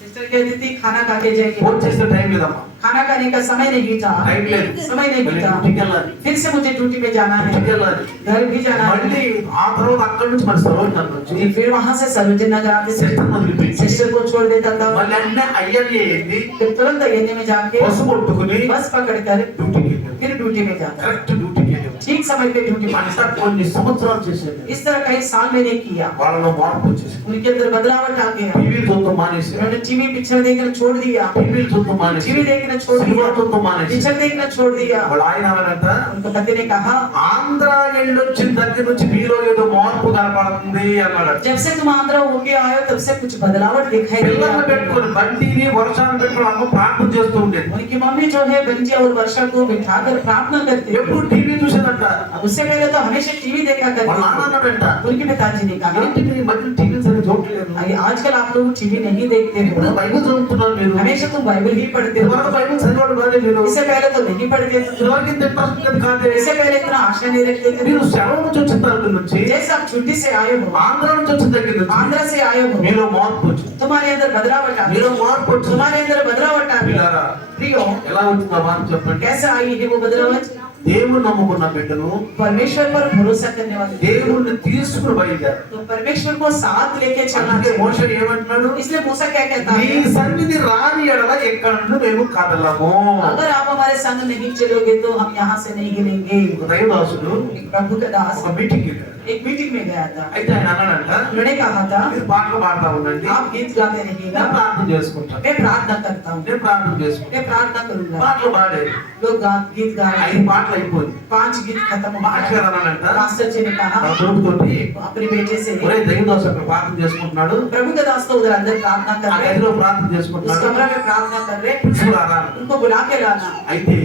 सिस्टर कहती थी खाना खा के जाएंगे। ఫోన్ చేస్తే టైం లేదమ్మా, खाना खाने का समय नहीं था, టైం లేదు. समय नहीं మళ్ళీ था। డ్యూటీకి వెళ్ళాలి, फिर से मुझे ड्यूटी पे जाना है, డ్యూటీకి వెళ్ళాలి. घर भी जाना మళ్ళీ है। ఆ తర్వాత అక్కడ నుంచి మన సరోజ్ నగర్ వచ్చి फिर वहां से सरोजन नगर आते थे, సిస్టర్ వదిలిపెట్టి सिस्टर को छोड़ देता था। మళ్ళీ అన్నీ అయ్యని ఏంది फिर तुरंत अय्यने में जाके బస్సు కొట్టుకుని बस पकड़कर డ్యూటీకి వెళ్ళాడు. फिर ड्यूटी में जाता। కరెక్ట్ డ్యూటీకి వెళ్ళాడు. ठीक समय पे ड्यूटी में అంతా కొన్ని సంవత్సరాలు చేసేది. इस तरह कई साल मैंने किया। వాళ్ళలో మార్పు వచ్చేసింది. उनके अंदर बदलावट आ गया। టీవీ చూడటం మానేసి, उन्होंने टीवी पिक्चर देखना छोड़ दिया, టీవీ చూడటం మానేసి, टीवी देखना छोड़ సినిమా दिया, చూడటం మానేసి पिक्चर देखना छोड़ दिया। వాళ్ళ ఆయన అన్నాడంట, उनको पति ने कहा ఆంధ్ర వెళ్ళొచ్చిన దగ్గర నుంచి మీలో ఏదో మార్పు కనపడుతుంది అన్నాడు. जब से तुम आंध्र होके आए हो तब से कुछ बदलावट दिखाई दे పిల్లల్ని रहा है। పెట్టుకొని బండిని వర్షాన్ని పెట్టుకొని అమ్మ ప్రార్థన చేస్తూ ఉండేది. उनकी मम्मी जो है बंजी और वर्षा को बिठाकर प्रार्थना करती ఎప్పుడు थी। టీవీ చూసేదంట. अब उससे पहले तो हमेशा टीवी देखा వాళ్ళ करती నాన్న थी। అన్నాడంట, उनके पिताजी ने कहा ఏంటి మీరు ఈ మధ్య టీవీ సరిగ్గా చూడట్లేదు, अरे आजकल आप लोग टीवी नहीं देखते ఇప్పుడు हो, బైబిల్ చదువుతున్నారు మీరు, हमेशा तुम बाइबल ही पढ़ते हो। ఇదివరకు బైబిల్ చదివాడు కాదే మీరు, इससे पहले तो नहीं पढ़ते थे, ఇదివరకు ఇంత ఇంట్రెస్ట్ లేదు కాదే, इससे पहले इतना आशा नहीं रखते थे। మీరు సెలవు నుంచి వచ్చిన దగ్గర నుంచి, जैसे आप छुट्टी से आए हो, ఆంధ్ర నుంచి వచ్చిన దగ్గర నుంచి आंध्र से आए हो, మీలో మార్పు వచ్చింది. तुम्हारे अंदर बदलावट आ మీలో गई, మార్పు వచ్చింది. तुम्हारे अंदर बदलावट आ गई। పిల్లారా, प्रियो, ఎలా వచ్చిందో మార్పు చెప్పండి. कैसे आई है वो बदलावट? దేవుడు నమ్ముకున్న బిడ్డను परमेश्वर पर भरोसा करने वाले, దేవుడిని తీసుకుని బయలుదేరు. तो परमेश्वर को साथ लेके चलना అందుకే चाहिए। మోషే ఏమంటున్నాడు, इसलिए मूसा क्या कहता నీ है? సన్నిధి రాని ఎడల ఎక్కడ నుండి మేము కదలము. अगर आप हमारे संग नहीं चलोगे तो हम यहाँ से नहीं हिलेंगे। ఒక దైవదాసుడు एक प्रभु का दास ఒక మీటింగ్ వెళ్ళాడు. एक मीटिंग में गया था। అయితే ఆయన అన్నాడంట, उन्होंने कहा था మీరు పాటలు పాడుతా ఉండండి, आप गीत गाते रहिएगा, నేను ప్రార్థన చేసుకుంటాను. मैं प्रार्थना करता हूँ, నేను ప్రార్థన చేసుకుంటాను. मैं प्रार्थना करूंगा। పాటలు పాడేది लोग गीत गा रहे 5 हैं, పాటలు అయిపోయింది. 5 गीत खत्म हो మాస్టర్ गया। అన్నాడంట, मास्टर जी ने कहा నా కొడుకుతోటి, अपने बेटे से, ఒరే దైవదాసు అక్కడ ప్రార్థన చేసుకుంటున్నాడు, प्रभु का दास तो उधर अंदर प्रार्थना ఆ कर रहे हैं, గదిలో ప్రార్థన उस చేసుకుంటున్నాడు, कमरा में प्रार्थना कर रहे हैं, చూడారా. उनको बुला के लाना। అయితే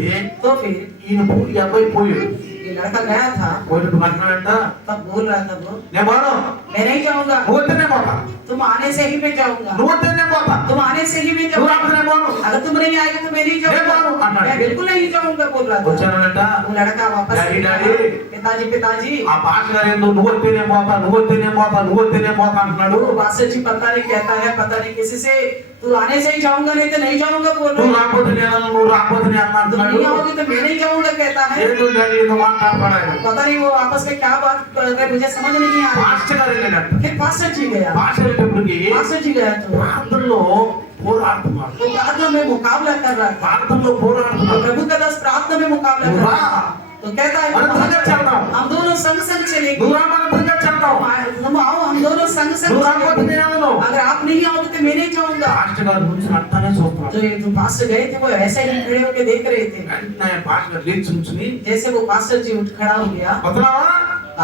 तो फिर ఈ అబ్బాయి పోయాడు. ये लड़का गया था, పోయినట్టు అంటున్నాడంట, तब बोल रहा था वो, నేను పోను, मैं नहीं जाऊंगा, పోతేనే పోతా. तुम आने से ही मैं जाऊंगा, నువ్వు వస్తేనే పోతా, तुम आने से ही मैं నువ్వు जाऊंगा, రాకపోతే నేను పోను. अगर तुम नहीं आएगा तो मैं नहीं नहीं जाऊंगा, जाऊंगा। मैं बिल्कुल नहीं जाऊंगा बोल रहा था। వచ్చానంట वो लड़का वापस डैडी, कहा, डैडी। पिताजी पिताजी, ఆ పాస్ గారు ఏందో నువ్వు వస్తేనే పోతా, నువ్వు వస్తేనే పోతా, నువ్వు వస్తేనే పోతా అంటున్నాడు. वो पास्टर जी पता नहीं कहता है, पता नहीं किसी से, तू आने से ही जाऊंगा नहीं तो नहीं जाऊंगा बोल నువ్వు रहा है, రాకపోతే నేను నువ్వు రాకపోతే నేను అన్నా तुम అంటున్నాడు. नहीं आओगे तो मैं नहीं जाऊंगा कहता है। ఏంటో డాడీ ఏదో మాట్లాడుతున్నాడు. पता नहीं वो आपस में क्या बात कर रहे, मुझे समझ नहीं आ रहा। పాస్టర్ గారు వెళ్ళాడంట. फिर पास्टर जी गया, పాస్టర్ వెళ్ళేటప్పటికి पास्टर जी गया तो ప్రార్థనలో పోరాడుతున్నాడు. वो प्रार्थना में मुकाबला कर रहा था, ప్రార్థనలో तो పోరాడుతున్నాడు. प्रभु का दास प्रार्थना में मुकाबला कर रहा था। तो कहता है మనం త్వరగా చేద్దాం, हम दोनों संग संग चलेंगे, నువ్వు రా మనం త్వరగా చేద్దాం, तुम आओ हम दोनों संग संग నువ్వు రాకపోతే चलेंगे, నేను అనను. अगर आप नहीं आओगे तो मैं नहीं जाऊंगा। పాస్టర్ గారు నుంచి అట్టానే చూస్తున్నాడు. जो ये जो पास्टर गए थे वो ऐसे ही खड़े होके देख रहे थे, వెంటనే పాస్టర్ గారు లేచి నుంచుని जैसे वो पास्टर जी उठ खड़ा हो गया, వస్తున్నావా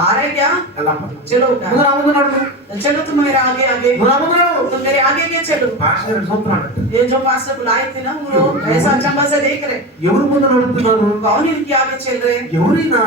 आ रहे क्या, ఎలా चलो నువ్వు రాముతున్నాడు, तो चलो तुम मेरे आगे आगे, నువ్వు రాముతున్నాడు. तुम मेरे आगे के चलो। పాస్టర్ గారు చూస్తున్నాడు. ये जो पास्टर बुलाए थे ना वो लोग ऐसा अचंभा से देख रहे, ఎవరు ముందు నడుస్తున్నారు, कौन इनके आगे चल रहे, ఎవరైనా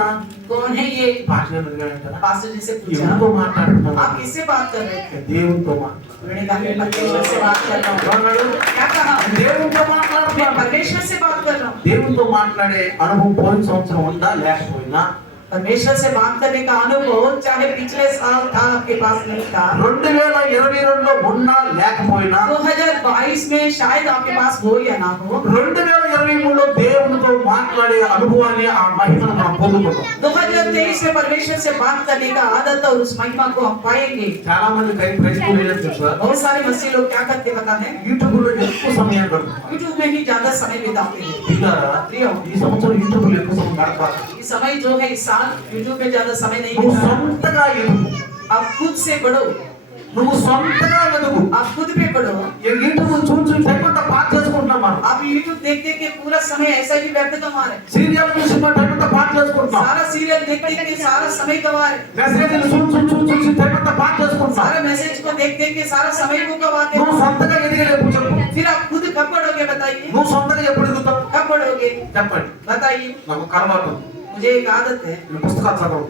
कौन है ये। పాస్టర్ గారు అడిగాడంట. पास्टर जी से पूछा, ఎవరితో మాట్లాడుతున్నారు, आप किससे बात कर रहे थे। దేవునితో మాట్లాడుతున్నాడు. मैंने कहा मैं परमेश्वर से बात कर रहा हूँ। ఏమన్నాడు? क्या कहा, దేవునితో मैं మాట్లాడుతున్నాడు. परमेश्वर से बात कर रहा हूँ। దేవునితో మాట్లాడే అనుభవం పోయిన సంవత్సరం ఉందా లేకపోయినా परमेश्वर से बात करने का अनुभव चाहे पिछले साल था आपके पास नहीं था, 2022లో ఉన్నా లేకపోయినా 2022 में शायद आपके पास हो या ना हो, 2023లో దేవునితో మాట్లాడే అనుభవాన్ని ఆ మహిమను మనం పొందుకుంటాం. 2023 में परमेश्वर से बात करने का आदत और उस महिमा को हम पाएंगे। చాలా మంది క్రైస్తవులు ఏం చేస్తారు, बहुत सारे मसीह लोग क्या करते पता है, యూట్యూబ్ లో ఎక్కువ సమయం గడుపుతారు. यूट्यूब में ही ज्यादा समय बिताते हैं। పిల్లారా, ఈ సంవత్సరం యూట్యూబ్ లో ఎక్కువ సమయం గడపాలి. इस समय जो है इस साल यूट्यूब में ज्यादा समय नहीं నువ్వు बिताना। సొంతగా ఎదుగు, आप खुद से बढ़ो, నువ్వు సొంతగా ఎదుగు. आप खुद पे बढ़ो। యూట్యూబ్ చూసి టైమంతా పాస్ చేసుకుంటున్నాం మనం. आप यूट्यूब देख देख के पूरा समय ऐसा ही व्यर्थ गंवा रहे, సీరియల్ చూసి టైమంతా పాస్ చేసుకుంటున్నాం. सारा सीरियल देख देख के सारा समय गंवा रहे, మెసేజ్లు చూసి టైమంతా పాస్ చేసుకుంటున్నాం. सारे मैसेज को देख देख के सारा समय को गंवाते నువ్వు हो। సొంతగా ఎదిగలేవు చెప్పు. फिर आप खुद कब बढ़ोगे बताइए, నువ్వు సొంతగా ఎప్పుడు ఎదుగుతావు कब बढ़ोगे చెప్పండి. बताइए। నాకు ఒక అలవాటు ఉంది. मुझे एक आदत है, నేను పుస్తకాలు చదవను,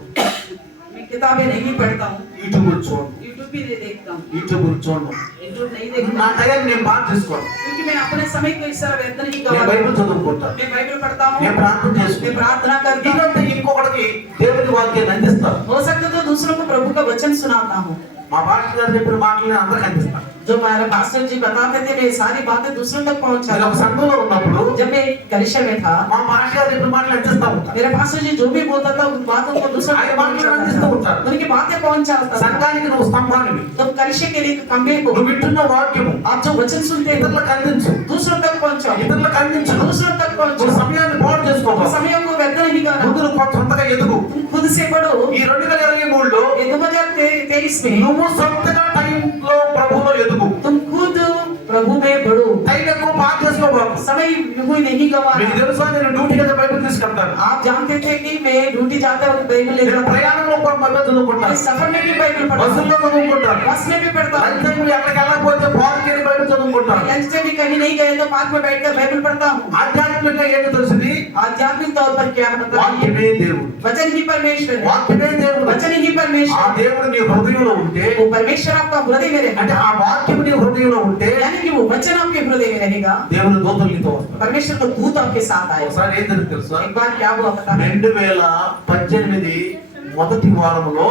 मैं किताबें नहीं पढ़ता हूँ, యూట్యూబ్ చూడను, यूट्यूब भी नहीं देखता हूँ, యూట్యూబ్ చూడను. यूट्यूब नहीं నా देखता టైం నేను బాగా చేసుకోను. क्योंकि मैं अपने समय को इस तरह व्यर्थ नहीं నేను गंवाता। బైబిల్ చదువుకుంటాను, मैं बाइबल पढ़ता हूँ, నేను ప్రార్థన मैं చేసుకుంటాను. प्रार्थना करता हूँ, ఎందుకంటే ఇంకొకటికి దేవుని వాక్యాన్ని అందిస్తాను. हो सकता तो दूसरों को प्रभु का वचन सुनाता हूँ। మా పాస్టర్ గారు చెప్పిన మాటలు నేను అందరికి అందిస్తాను. जो हमारे पास्टर जी बताते थे मैं सारी बातें दूसरों तक నేను पहुंचाता ఒక సంఘంలో ఉన్నప్పుడు हूँ। जब मैं कलिशा में था, మా పాస్టర్ గారు చెప్పిన మాటలు అందిస్తా ఉంటాను. मेरे पास्टर जी जो भी बोलता था उन बातों को दूसरों ఆయన तक మాటలు అందిస్తూ पहुंचाता ఉంటారు. था, उनकी बातें पहुंचाता था। సంఘానికి నువ్వు స్తంభానివి. तब कलिशा के लिए खंबे को నువ్వు వింటున్న వాక్యము आप जो वचन सुनते हैं ఇతరులకు అందించు, दूसरों तक पहुंचाओ, ఇతరులకు అందించు. दूसरों तक నువ్వు पहुंचाओ, సమయాన్ని పాడు చేసుకోవాలి. समय को व्यर्थ नहीं करना, ముందు నువ్వు సొంతగా ఎదుగు. तुम खुद से बढ़ो। ఈ 2023లో ये 2023 में నువ్వు సొంతగా టైంలో ప్రభువులో ఎదుగు. तुम खुद प्रभु में बढ़ो, టైం ఎక్కువ పాస్ చేసుకోబాకు. समय कोई नहीं गंवाना। మీకు తెలుసా నేను డ్యూటీ కదా బైబిల్ తీసుకెళ్తాను. आप जानते थे कि मैं ड्यूटी जाते वक्त बाइबल నేను लेकर ప్రయాణంలో కూడా బైబిల్ मैं చదువుకుంటాను, सफर में भी बाइबल पढ़ता हूँ, బస్సుల్లో చదువుకుంటాను, बस में भी पढ़ता हूँ, లంచ్ టైం ఎక్కడికి వెళ్ళకపోతే పార్క్ వెళ్ళి బైబిల్ చదువుకుంటాను. लंच में भी कहीं नहीं गए तो पार्क में बैठकर बाइबल पढ़ता हूँ। ఆధ్యాత్మికంగా ఏంటి తెలిసింది, आध्यात्मिक तौर पर क्या है बताइए, వాక్యమే దేవుడు, वचन ही परमेश्वर है, వాక్యమే దేవుడు. वचन ही ఆ परमेश्वर, దేవుడు నీ హృదయంలో ఉంటే, वो परमेश्वर आपका हृदय में అంటే रहेगा, ఆ వాక్యం నీ హృదయంలో ఉంటే यानी कि वो वचन आपके हृदय में रहेगा, దేవుని దూతలు నీతో వస్తారు. परमेश्वर का दूत आपके साथ आएगा। ఒకసారి ఏం జరిగింది తెలుసా, एक बार क्या हुआ पता है, 2018 మొదటి వారంలో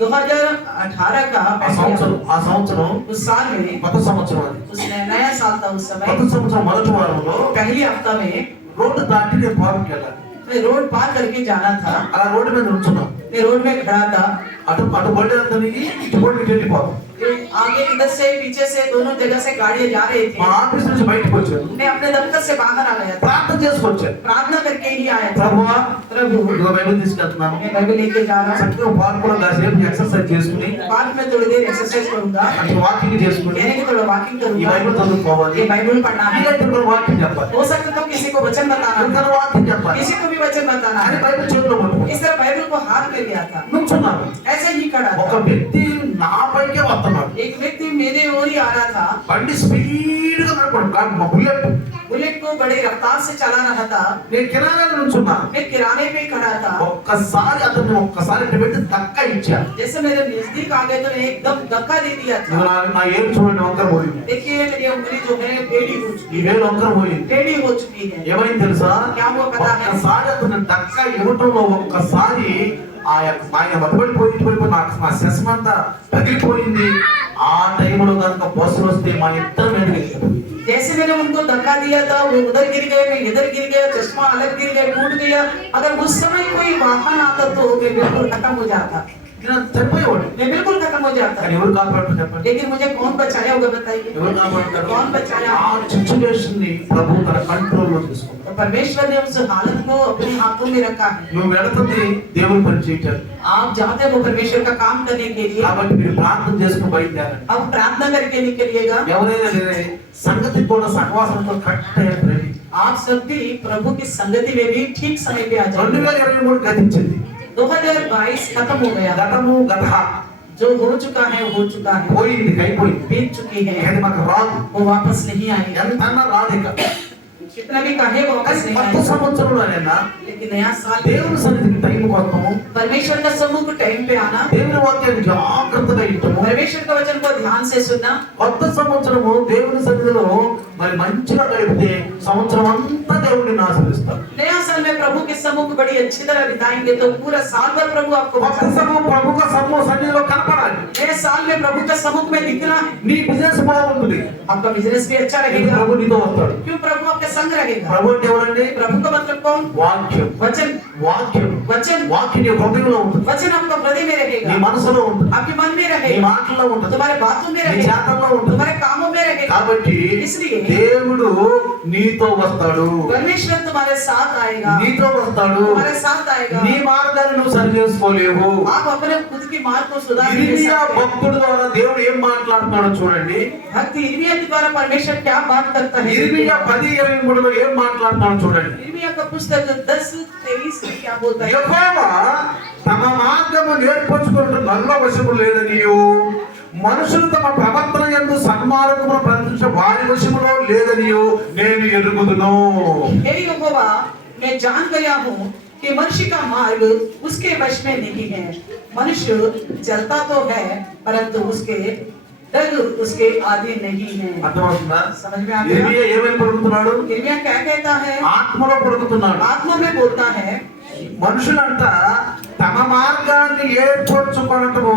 2018 का ఆ సంవత్సరం उस साल में, కొత్త సంవత్సరం అది. उस नया साल था उस కొత్త समय, సంవత్సరం మొదటి వారంలో पहली हफ्ता में రోడ్డు దాటి నేను పార్క్ వెళ్ళాను. मैं रोड पार करके जाना था, అలా రోడ్డు మీద ఉంచున్నాం. मैं रोड में खड़ा था, అటు బండి అంతనికి ఇటు బండి ఇటు వెళ్ళిపోతాం. आगे इधर से पीछे से दोनों जगह से गाड़ियां जा रही మా थी। ఆఫీస్ నుంచి బయటకు వచ్చాను, मैं अपने दफ्तर से बाहर आ गया था, ప్రార్థన చేసుకొచ్చాను. प्रार्थना करके ही आया था। ప్రభువా प्रभु ఇదిగో బైబిల్ తీసుకెళ్తున్నాను, मैं बाइबल लेके जा रहा हूँ, చక్కగా పార్క్ లో కాసేపు ఎక్సర్సైజ్ చేసుకుని पार्क में थोड़ी देर एक्सरसाइज करूंगा, అటు వాకింగ్ చేసుకుని यानी कि थोड़ा वॉकिंग ఈ करूंगा, బైబిల్ చదువుకోవాలి. ये बाइबल पढ़ना है। మీరైతే కూడా వాక్యం చెప్పాలి, हो सकता तो किसी को वचन बताना, ఇంకా వాక్యం చెప్పాలి किसी को भी वचन बताना అని है। బైబిల్ చేతిలో పట్టుకుని इस तरह बाइबल को हाथ में लिया था, నుంచున్నాను. ऐसे ही खड़ा ఒక था। వ్యక్తి నా పైకే వస్తున్నాడు. एक व्यक्ति मेरे ओर ही आ रहा था, బండి స్పీడ్ గా నడపడు బుల్లెట్. बुलेट को बड़े रफ्तार से चला रहा था। నేను కిరాణాలో నుంచున్నా. मैं किराने पे खड़ा था। ఒక్కసారి అతన్ని ఒక్కసారి పెట్టి దక్క ఇచ్చా. जैसे मेरे नजदीक आ गए तो मैं एकदम धक्का दे दिया था। నా ఏం చూడండి వంకర పోయింది. देखिए मेरी उंगली जो है टेढ़ी हो चुकी ఈ వేలు వంకర పోయింది. टेढ़ी हो चुकी है। ఏమైంది తెలుసా? क्या हुआ पता है? ఒక్కసారి అతను దక్క ఇవ్వటంలో ఒక్కసారి ఆయన బతపడిపోయి నా శస్మ అంతా పగిలిపోయింది. ఆ టైంలో కనుక బస్సులు వస్తే మా ఇద్దరు మీద వెళ్ళిపోయింది. जैसे मैंने उनको धक्का दिया था, वो उधर गिर गए, मैं इधर गिर गया, चश्मा अलग गिर गया, टूट गया। अगर उस समय कोई वाहन आता तो मैं बिल्कुल खत्म हो जाता, నేను చనిపోయేవాడు. मैं बिल्कुल खत्म हो जाता। కానీ ఎవరు కాపాడుతారు చెప్పండి? लेकिन मुझे कौन बचाया होगा बताइए? ఎవరు కాపాడుతారు? कौन बचाया? ఆ సిచ్యువేషన్ ని ప్రభు తన కంట్రోల్ లో తీసుకుంటాడు. तो परमेश्वर ने उस हालत को अपने हाथों में रखा है। నువ్వు వెళుతుంది దేవుని పని చేయటానికి. आप जाते हो परमेश्वर का काम करने के लिए। కాబట్టి మీరు ప్రార్థన చేసుకుని బయలుదేరండి. अब प्रार्थना करके निकलिएगा। ఎవరైనా లేరే సంగతి కూడా సహవాసంతో కరెక్ట్ అయ్యారు. आप सब भी प्रभु की संगति में भी ठीक समय पे आ जाएंगे। 2023 గతించింది. 2022 खत्म हो गया। గతము గతః जो हो चुका है हो चुका है, పోయింది అయిపోయింది. बीत चुकी है, అది మాకు రాదు. वो वापस नहीं आएगा। ఎంతన్నా రాదు ఇక. कितना भी कहे वापस नहीं కొత్త आएगा। సంవత్సరంలోనైనా लेकिन नया साल దేవుని సన్నిధికి టైం కోసము परमेश्वर का सम्मुख टाइम पे आना, దేవుని వాక్యాన్ని జాగ్రత్తగా వింటము. परमेश्वर का वचन को ध्यान से सुनना। కొత్త సంవత్సరము దేవుని సన్నిధిలో మరి మంచిగా గడిపితే సంవత్సరం అంతా దేవుడిని ఆశీర్వదిస్తాడు. नया साल में प्रभु के सम्मुख बड़ी अच्छी तरह बिताएंगे तो पूरा साल भर प्रभु आपको కొత్త సమూహం ప్రభుత్వ సమూహ సన్నిధిలో కనపడాలి. नए साल में प्रभु का सम्मुख में दिखना है। నీ బిజినెస్ బాగుంటుంది. आपका बिजनेस भी अच्छा నీ रहेगा। ప్రభు నీతో వస్తాడు. क्यों? प्रभु आपके संग रहेगा। ప్రభు అంటే ఎవరండి? प्रभु का मतलब कौन? వాక్యం. वचन। వాక్యం वचन వాక్యం నీ హృదయంలో ఉంటుంది. वचन आपका हृदय में నీ रहेगा, మనసులో ఉంటుంది. आपके मन में నీ रहेगा, మాటల్లో ఉంటుంది. तुम्हारे बातों में నీ रहेगा, చేతల్లో ఉంటుంది. तुम्हारे कामों में रहेगा। కాబట్టి इसलिए దేవుడు నీతో వస్తాడు. परमेश्वर तुम्हारे साथ आएगा, నీతో వస్తాడు. तुम्हारे साथ आएगा। నీ మార్గాన్ని నువ్వు సరి చేసుకోలేవు. आप अपने खुद की मार्ग को सुधार नहीं ఇర్మియా सकते। భక్తుడి ద్వారా దేవుడు ఏం మాట్లాడుతున్నాడో చూడండి. भक्त इर्मिया के द्वारा परमेश्वर क्या बात करता है? ఇర్మియా 10:23లో ఏం మాట్లాడుతున్నాడో చూడండి. इर्मिया का पुस्तक 10:23 में क्या बोलता है? యెహోవా తమ మార్గము నేర్పించుకున్నట్టు నల్ల వశము లేదనియు మనుషులు తమ ప్రవర్తన యందు సన్మార్గమును ప్రదర్శించ వారి వశములో లేదనియు నేను ఎరుగుదును. हे यहोवा, मैं जान गया हूँ कि मनुष्य का मार्ग उसके वश में नहीं है। मनुष्य चलता तो है परंतु उसके डग उसके आधीन नहीं है। అర్థమవుతుందా? समझ में आ गया? ఇర్మియా ఏమని పలుకుతున్నాడు? इर्मिया क्या कहता है? ఆత్మలో పలుకుతున్నాడు. आत्मा में बोलता है మనుషులంట తమ మార్గాన్ని ఏర్పరచుకోవటము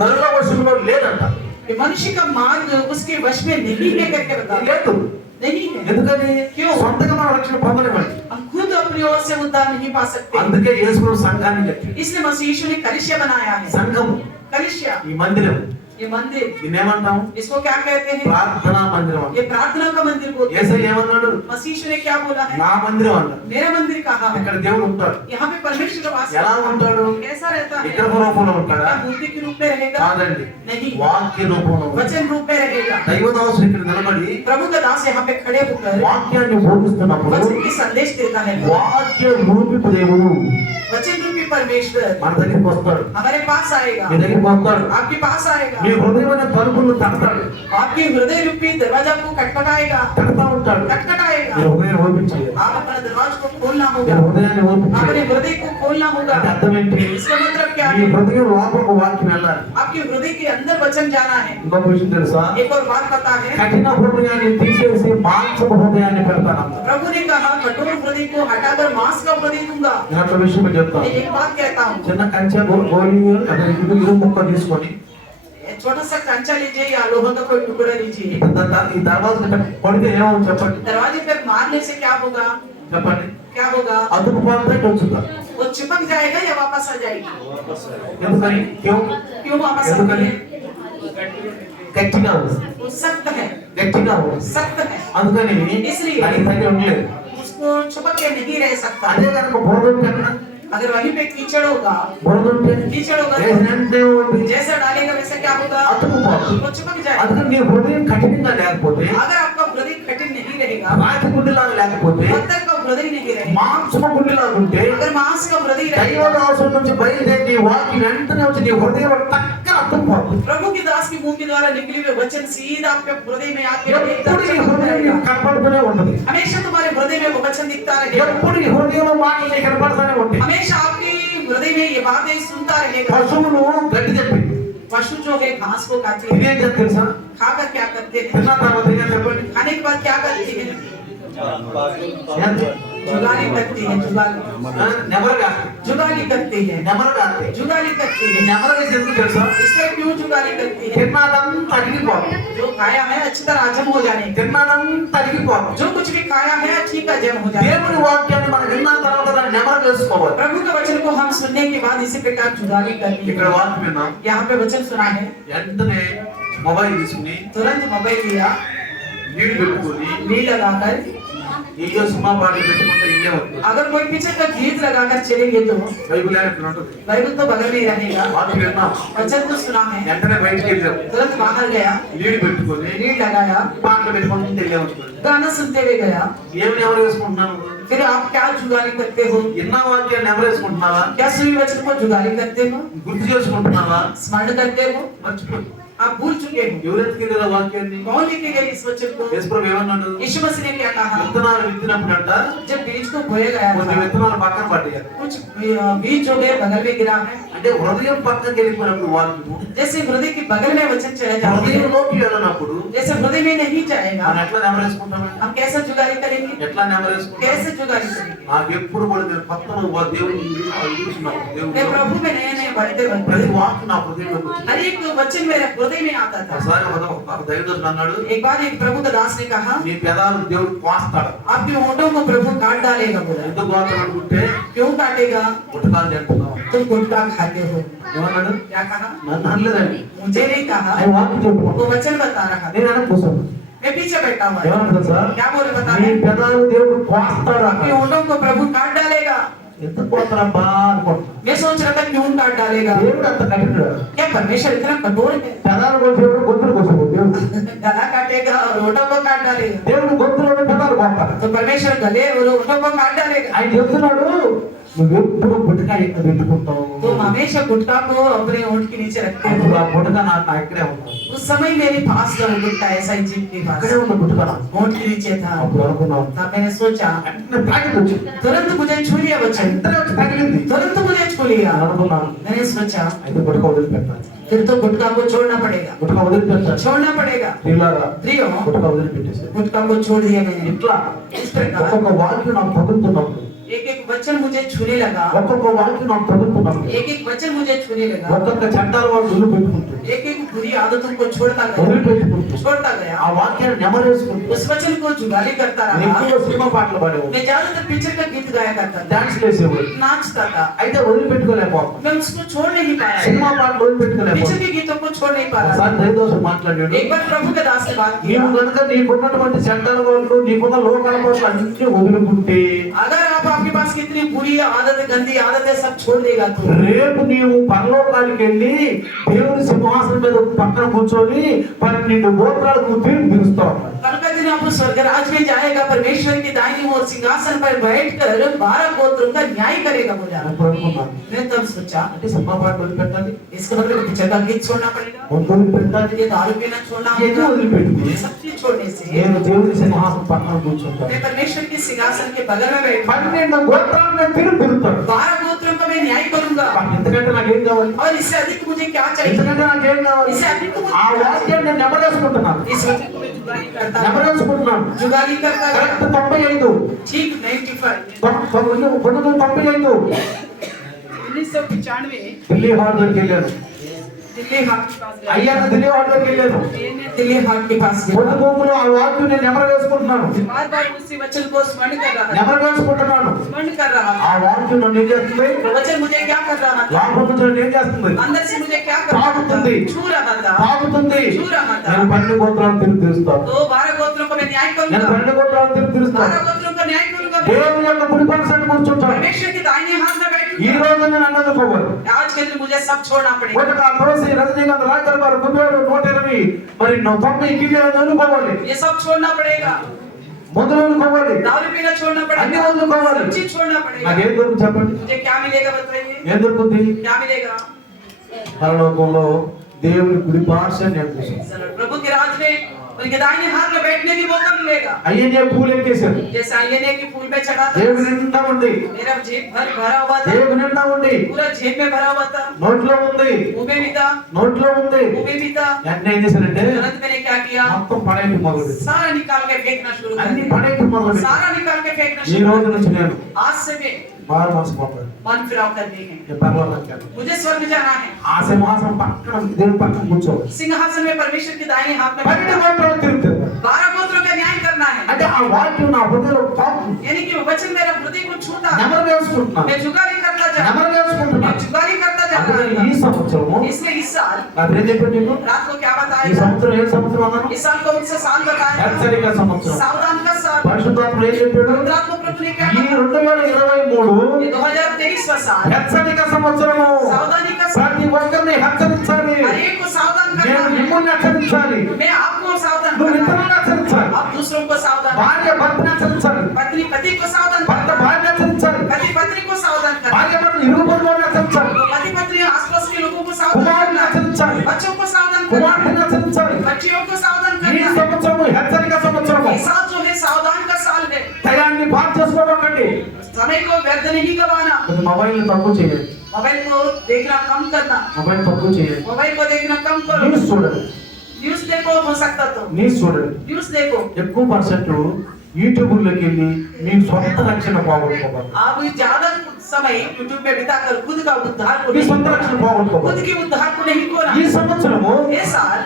నల్ల వశములో లేదంట. कि मनुष्य का मार्ग उसके वश में नहीं है करके बता లేదు. नहीं है। ఎందుకని? क्यों? సొంతగా మనం రక్షణ పొందలేమండి. हम खुद अपनी ओर से उद्धार नहीं पा सकते। అందుకే యేసు సంఘాన్ని కట్టాడు. इसलिए मसीह यीशु ने कलीसिया बनाया है। సంఘం कलीसिया, ఈ మందిరం ये मंदिर, దీన్నేమంటాం? इसको क्या कहते हैं? ప్రార్థనా మందిరం. ये प्रार्थना का मंदिर बोलते हैं। యేసయ్య ఏమన్నాడు? मसीह यीशु ने क्या बोला है? నా మందిరం అన్నాడు. मेरा मंदिर कहाँ है? ఇక్కడ దేవుడు ఉంటాడు. यहाँ पे परमेश्वर वास ఎలా ఉంటాడు? कैसा रहता है? విగ్రహ రూపంలో ఉంటాడా? क्या मूर्ति के रूप में रहेगा? కాదండి, नहीं, వాక్య రూపంలో ఉంటాడు. वचन रूप में रहेगा। దైవదాసుడు ఇక్కడ నిలబడి प्रभु का दास यहाँ पे खड़े होकर వాక్యాన్ని బోధిస్తున్నప్పుడు वचन की संदेश देता है। వాక్య రూపిపు దేవుడు वचन रूपी परमेश्वर మన దగ్గరికి వస్తాడు. हमारे पास आएगा, మీ దగ్గరికి వస్తాడు. आपके पास आएगा, మీ హృదయమైన తలుపులు తడతాడు. आपके हृदय रूपी दरवाजा को खटखटाएगा, తడతా ఉంటాడు. खटखटाएगा। మీ హృదయం ఓపించాలి. आप अपना दरवाजा को खोलना మీ होगा, హృదయాన్ని ఓపించాలి. अपने हृदय को खोलना होगा। అంటే అర్థం ఏంటి? इसका मतलब क्या మీ है? హృదయం లోపలికి వాక్యం వెళ్ళాలి. आपके हृदय के अंदर वचन जाना है। ఇంకొక విషయం తెలుసా? एक और बात पता है, కఠిన హృదయాన్ని తీసేసి మాంసపు హృదయాన్ని పెడతాను. प्रभु ने कहा कठोर हृदय को हटाकर मांस का हृदय दूंगा। నేను ఒక విషయం చెప్తాను. मैं एक बात कहता हूँ, చిన్న కంచె గోళీ అదే ఇరు ముక్క తీసుకొని छोटा सा कंचा लीजिए या लोहा का कोई टुकड़ा लीजिए, ఈ తర్వాత పడితే ఏమవుతుంది చెప్పండి? दरवाजे पर मारने से क्या होगा? చెప్పండి. क्या होगा? అదుపు పోతే వచ్చుతా. वो चिपक जाएगा या वापस आ जाएगी? ఎందుకని? क्यों वापस आती ఎందుకని? है? గట్టిగా ఉంది. वो सख्त है, గట్టిగా ఉంది. सख्त है, అందుకని इसलिए దానికి తగి ఉండలేదు. उसको चिपक के नहीं रह सकता। అదే కనుక బురద ఉంటే అక్కడ अगर वहीं पे कीचड़ होगा, బురద ఉంటే कीचड़ होगा तो వేసినట్టే ఉంటుంది. जैसा डालेगा वैसा क्या होगा? అతుకుపోతుంది. वो चिपक जाएगा। అందుకని నీ హృదయం కఠినంగా లేకపోతే अगर आपका हृदय कठिन नहीं रहेगा, రాతి గుండెలాగా లేకపోతే पत्थर का हृदय नहीं रहेगा, మాంసము గుండెలాగా ఉంటే अगर मांस का हृदय దైవ रहेगा, దాసు నుంచి బయలుదేరి నీ వాక్యం వెంటనే వచ్చి నీ హృదయం టక్కన అతుక్కుపోతుంది. प्रभु के दास के मुंह के द्वारा निकले हुए वचन सीधा आपके हृदय में आके ఎప్పుడు నీ హృదయం నీకు కనపడుతూనే ఉంటది. हमेशा तुम्हारे हृदय में वो वचन दिखता रहेगा, ఎప్పుడు నీ హృదయంలో మాటలు నీకు కనపడతానే ఉంటాయి. हमेशा आपके हृदय में ये बातें सुनता रहेगा। పశువులు గడ్డి చెప్పింది. पशु जो है घास को खाते हैं, ఇదేం చేస్తుంది తెలుసా? खाकर क्या करते हैं, తిన్న తర్వాత ఏం చెప్పండి? खाने के बाद क्या करते हैं, ఏంటి? जुगाली करते हैं, నెమరగా जुगाली करते हैं, నెమరగా जुगाली करते ఈ हैं। నెమరగా ఎందుకు తెలుసా? इसलिए क्यों जुगाली करती है, తిన్నదంతా అరిగిపోతుంది. जो खाया है अच्छी तरह हजम हो जाने, తిన్నదంతా అరిగిపోతుంది. जो कुछ भी खाया है ठीक हजम हो जाए। దేవుని వాక్యాన్ని మనం విన్న తర్వాత దాన్ని నెమర వేసుకోవాలి. प्रभु के वचन को हम सुनने के बाद इसी प्रकार जुगाली करनी ఇక్కడ है। వాక్యం విన్నాం. यहाँ पे वचन सुना है, వెంటనే మొబైల్ తీసుకుని तुरंत मोबाइल लिया, నీళ్లు పెట్టుకొని नील लगाकर, ఏదో సినిమా పాటలు పెట్టుకుంటే ఇల్లే వస్తుంది. अगर कोई पीछे का गीत लगाकर चलेंगे तो బైబిల్ ఎట్లా ఉంటుంది? बाइबल तो बगल में ही रहेगा। వాక్యం విన్నాం. वचन तो सुना है, వెంటనే బయటికి వెళ్ళాం. तुरंत बाहर गया, నీళ్లు పెట్టుకొని नील लगाया, పాటలు పెట్టుకుంటే ఇల్లే వస్తుంది. गाना सुनते हुए गया। ఏమి నెమరు వేసుకుంటున్నాను? फिर आप क्या जुगाली करते हो, విన్న వాక్యాన్ని నెమరు వేసుకుంటున్నావా? क्या सुनी वचन को जुगाली करते हो, గుర్తు చేసుకుంటున్నావా? स्मरण करते हो, మర్చిపోయి आप भूल चुके हो। ఎవరు ఎత్తుకెళ్ళారు ఆ వాక్యాన్ని? कौन लेके गए इस वचन को, యేసుప్రభు ఏమన్నాడు? यीशु मसीह ने क्या कहा, విత్తనాలు విత్తినప్పుడంట जब बीज को बोया गया కొన్ని था, విత్తనాలు పక్కన పడ్డాయి. कुछ बीज जो है बगल में गिरा है। అంటే హృదయం పక్కన వెళ్ళిపోయినప్పుడు వాక్యము जैसे हृदय के बगल में वचन चले जाते हैं, హృదయంలోకి వెళ్ళినప్పుడు जैसे हृदय में नहीं जाएगा, మనం ఎట్లా నెమరు వేసుకుంటామండి? हम कैसे जुगाली करेंगे, ఎట్లా నెమరు వేసుకుంటాం? कैसे जुगाली करेंगे। నాకు ఎప్పుడు కూడా నేను కొత్తగా దేవుని చూస్తున్నాను. मैं దేవుడు प्रभु में नए नए बढ़ते ప్రతి बढ़ते వాక్యం నా హృదయంలోకి వచ్చింది. हर एक वचन मेरे हृदय में आता था। ఒకసారి ఒక దైవదూత అన్నాడు, एक बार एक प्रभु का दास ने कहा, నీ పెదాలు దేవుడు కోస్తాడు. आपके होठों को प्रभु काट डालेगा। बोला, ఎందుకు కోస్తాడు అనుకుంటే क्यों काटेगा, గుట్టకాలు తింటున్నావు. तुम गुटखा खाते हो। ఏమన్నాడు? क्या कहा, నన్ను అనలేదండి. मुझे नहीं कहा, ఆయన వాక్యం చెప్పుకో. वो वचन बता रहा था। నేను వెనక్కి కూర్చున్నాను. मैं पीछे बैठा हुआ ఏమన్నాడు था। సార్? क्या बोले बता నీ रहे, పెదాలు దేవుడు కోస్తాడు आपके అన్నాడు. होठों को प्रभु काट डालेगा। ఎంత కోస్తాడబ్బా అనుకుంటున్నా. मैं सोच रहा था क्यों काट डालेगा, దేవుడు అంత కఠినుడు. क्या परमेश्वर इतना कठोर है, పెదాలు కోసేవాడు గొంతులు కోసేవాడు. దేవుడు गला काटेगा और होठों को काट डालेगा। దేవుడు గొంతులో పెదాలు కోస్తాడు. तो परमेश्वर गले और होठों को काट डालेगा। ఆయన చెప్తున్నాడు, నువ్వెప్పుడు గుట్టకాయ ఎక్కడ పెట్టుకుంటావు? तुम हमेशा गुटखा को अपने होंठ के नीचे रखते అప్పుడు हो। ఆ గుట్టక నా ఇక్కడే ఉన్నాడు. उस समय मेरे पास था वो गुटखा, ऐसा ही जीप के पास అక్కడే ఉన్న గుట్టక నా. होंठ के नीचे था। అప్పుడు అనుకున్నాం, तब मैंने सोचा, వెంటనే ప్యాకెట్ వచ్చింది. तुरंत मुझे छू लिया वचन, వెంటనే వచ్చి తగిలింది. तुरंत मुझे छू लिया। అనుకున్నాను, मैंने सोचा అయితే గుట్టక వదిలిపెట్టాలి. फिर तो गुटखा को छोड़ना पड़ेगा, గుట్టక వదిలిపెట్టాలి. छोड़ना पड़ेगा। ప్రియులారా, प्रियो, గుట్టక వదిలిపెట్టేశారు. गुटखा को छोड़ दिया मैंने। ఇట్లా इस प्रकार ఒక్కొక్క వాక్యం నాకు తగులుతున్నప్పుడు, एक एक वचन मुझे छूने लगा, ఒక్కొక్క వాక్యం నాకు తగులుతున్నప్పుడు, एक एक वचन मुझे छूने लगा, ఒక్కొక్క చట్టాలు వాడు వదిలిపెట్టుకుంటూ एक एक बुरी आदतों को छोड़ता गया, వదిలిపెట్టుకుంటూ छोड़ता ఆ गया। వాక్యాన్ని నెమరేసుకుంటూ उस वचन को जुगाली करता నేను रहा। ఎక్కువ సినిమా పాటలు పాడేవాడు, मैं ज्यादातर पिक्चर का गीत गाया करता था, డాన్స్ వేసేవాడు. नाचता था। అయితే వదిలిపెట్టుకోలేకపోతాం. मैं उसको छोड़ नहीं पाया, సినిమా పాటలు पिक्चर వదిలిపెట్టుకోలేకపోతాం. के गीतों को छोड़ नहीं पा रहा। ఒకసారి దైవదోషం మాట్లాడాడు, एक बार प्रभु के दास से बात किया, నీవు కనుక నీకున్నటువంటి చట్టాల వాళ్ళు, నీకున్న లోకాల వాళ్ళు అన్ని వదులుకుంటే अगर आप आपके पास कितनी बुरी आदत, गंदी आदतें सब छोड़ देगा तो రేపు నీవు పరలోకానికి వెళ్ళి దేవుని సింహాసనం మీద పక్కన కూర్చొని 12 గోత్రాలకు తీర్పు తీరుస్తావు. कल का दिन आप स्वर्ग राज में जाएगा, परमेश्वर की दाहिनी ओर सिंहासन पर बैठकर 12 गोत्रों का न्याय करेगा। बोला, అప్పుడు అనుకున్నాను, मैं तब सोचा అంటే సినిమా పాటలు వదిలిపెట్టాలి, इसका मतलब पिक्चर का गीत छोड़ना पड़ेगा, వంట వదిలిపెట్టాలి, ये दारू पीना छोड़ना ఎన్నో होगा। వదిలిపెట్టుకుని ये सब चीज छोड़ने से నేను దేవుని సింహాసనం పక్కన కూర్చుంటాను. मैं परमेश्वर के सिंहासन के बगल में बैठूंगा, 12 గోత్రాలను తీర్పు తీరుతాడు. 12 गोत्रों का मैं न्याय करूंगा। ఇంతకంటే నాకేం కావాలి? और इससे अधिक मुझे क्या चाहिए, ఇంతకంటే నాకేం కావాలి? इससे अधिक मुझे ఆ వాక్యాన్ని నేను నెమరేసుకుంటున్నాను, इस वचन को मैं जुगाली करता हूं, నెమరేసుకుంటున్నాను. जुगाली करता है। కరెక్ట్ 95 ठीक 95 1995 1995 ఢిల్లీ హాట్ దగ్గరికి వెళ్ళాను. दिल्ली हाट के पास అయ్యా गया, ఢిల్లీ హాట్ దగ్గరికి వెళ్ళాను. दिल्ली हाट के पास गया। పొద్దు గోపులో ఆ వాక్యం నేను నెమరేసుకుంటున్నాను, बार बार उसी वचन को स्मरण कर रहा था, నెమరేసుకుంటున్నాను. स्मरण कर रहा ఆ था। వాక్యం నన్ను ఏం చేస్తుంది? वो वचन मुझे क्या कर रहा था, లోపల నుంచి నన్ను ఏం చేస్తుంది? अंदर से मुझे क्या कर रहा था, తాగుతుంది, छू रहा था। తాగుతుంది. छू रहा था। నేను 12 గోత్రాలను తీర్పు తీరుస్తాను. तो 12 गोत्रों को मैं न्याय నేను करूंगा, 12 గోత్రాలను తీర్పు తీరుస్తాను. 12 गोत्रों का न्याय करूंगा। దేవుని యొక్క కుడి పక్షాన కూర్చుంటాను. परमेश्वर के दाहिने हाथ में ఈ बैठूंगा। రోజు నేను అన్నది పోవాలి. आज के दिन मुझे सब छोड़ना पड़ेगा। ఒకటి ఆ తులసి, రజనీకాంత్, రాజగోపాల్, కుబేరు, 120 మరి 90 కిలోలు అనుకోవాలి. ये सब छोड़ना पड़ेगा। మందులు వదులుకోవాలి, दारू पीना छोड़ना అన్ని पड़ेगा, వదులుకోవాలి. सब चीज छोड़ना पड़ेगा। నాకేం దొరుకుతుంది చెప్పండి? मुझे क्या मिलेगा बताइए, ఏం దొరుకుతుంది? क्या मिलेगा? పరలోకంలో దేవుని కుడి పార్శ్వాన్ని నేను చూశాను. प्रभु के राज में उनके दाहिने हाथ में बैठने की मौका मिलेगा। అయ్యే పూలు ఎక్కేశారు, जैसे आईने की फूल पे चढ़ा था, దేవుని నిండా ఉంది, मेरा जेब भरा हुआ था, దేవుని నిండా ఉంది, पूरा जेब में भरा हुआ था, నోట్లో ఉంది, मुंह में भी था, నోట్లో ఉంది. मुंह में भी था। వెంటనే ఏం చేశారంటే तुरंत मैंने क्या किया, మొత్తం పడేయడం మొదలు, सारा निकाल के फेंकना शुरू कर అన్ని दिया, పడేయడం మొదలు. सारा निकाल के फेंकना ఈ शुरू రోజు कर నుంచి दिया। నేను आज से मैं మారు మనసు పోతాను, मन फिराव करनी है, నేను పరలోకానికి వెళ్ళాలి. मुझे स्वर्ग जाना है। ఆ సింహాసనం పక్కన దేవుని పక్కన కూర్చోవాలి, सिंहासन में परमेश्वर के दाहिने हाथ में పన్నెండు గోత్రాలు తిరుగుతారు. 12 गोत्रों का न्याय करना है। అంటే ఆ వాక్యం నా హృదయంలో తాకుతుంది. यानी कि वो वचन मेरा हृदय को छूता, నెమరు వేసుకుంటున్నాను, मैं जुगाली करता जा रहा నెమరు हूं, వేసుకుంటున్నాను. मैं जुगाली करता जा అందుకని रहा ఈ సంవత్సరము हूं। इसलिए इस साल రాత్రి ఏం చెప్పాను నీకు? रात को क्या ఈ बताएगा, సంవత్సరం ఏ సంవత్సరం అన్నాను? इस साल को उनसे साल बताएगा, హెచ్చరిక సంవత్సరం. सावधान का साल। పరిశుద్ధాత్ముడు ఏం చెప్పాడు? रात को प्रभु ने क्या ఈ कहा, 2023 ये 2023वां साल హెచ్చరిక సంవత్సరము. सावधानी का साल। ప్రతి ఒక్కరిని హెచ్చరించాలి, हर एक को सावधान నేను करना है, మిమ్మల్ని హెచ్చరించాలి, मैं आपको सावधान నువ్వు करना ఇతరులను है, హెచ్చరించాలి. आप दूसरों को सावधान, భార్య భర్తను హెచ్చరించాలి, पत्नी पति को सावधान భర్త करना, భార్యను హెచ్చరించాలి, पति पत्नी को सावधान करना, భార్య భర్తలు ఇరుగు పొరుగులను హెచ్చరించాలి, पति पत्नी आसपास के लोगों को सावधान కుమారుని करना, హెచ్చరించాలి, बच्चों को सावधान करना, కుమార్తెను హెచ్చరించాలి. बच्चियों को सावधान ఈ करना। సంవత్సరము హెచ్చరిక సంవత్సరము. ये साल जो है सावधान का साल है, టయాన్ని పాడు చేసుకోకండి. समय को व्यर्थ नहीं गवाना, మొబైల్ తక్కువ చేయండి, मोबाइल को देखना कम करना, మొబైల్ తక్కువ చేయండి. मोबाइल को देखना कम करो, న్యూస్ చూడండి, न्यूज देखो हो सकता तो న్యూస్ చూడండి. न्यूज देखो। ఎక్కువ పర్సెంట్ యూట్యూబ్లోకి వెళ్ళి మీ సొంత రక్షణ పోగొట్టుకోవాలి, आप ज्यादा समय यूट्यूब पे बिताकर खुद का उद्धार को మీ नहीं సొంత రక్షణ खोना, పోగొట్టుకోవాలి. खुद की उद्धार को नहीं खोना। ఈ సంవత్సరము ये साल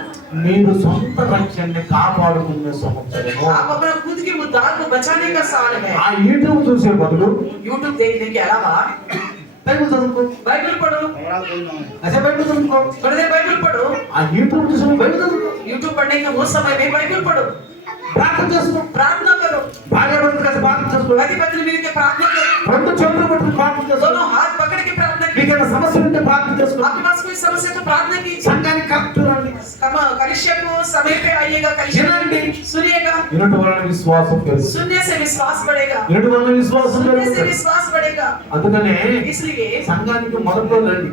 మీరు సొంత రక్షణని కాపాడుకునే సంవత్సరము. आप अपना खुद की उद्धार को बचाने का साल है। ఆ యూట్యూబ్ చూసే బదులు यूट्यूब देखने के अलावा బైబిల్ చదువుకో, बाइबल पढ़ो, అదే బైబిల్ చదువుకో. थोड़ी देर बाइबल पढ़ो। ఆ యూట్యూబ్ చూసి బైబిల్ చదువుకో, यूट्यूब पढ़ने के वो समय में बाइबल पढ़ो, ప్రార్థన చేసుకో, प्रार्थना करो, భార్య భర్త కలిసి ప్రార్థన చేసుకో, पति पत्नी मिलकर प्रार्थना करो, రెండు చేతులు పట్టుకుని ప్రార్థన చేసుకో. दोनों हाथ पकड़ के प्रार्थना कीजिए। మీకేమైనా సమస్య ఉంటే ప్రార్థన చేసుకో. आपके पास कोई समस्या तो प्रार्थना कीजिए। సంఘానికి కరెక్ట్ రండి, कलिसिया को समय पे आइएगा, వినండి. कलिसिया सुनिएगा, వినటం వలన విశ్వాసం పెరుగుతుంది, सुनने से विश्वास बढ़ेगा, వినటం వలన విశ్వాసం सुनने से పెరుగుతుంది. विश्वास बढ़ेगा। అందుకనే इसलिए సంఘానికి మొదట్లో రండి,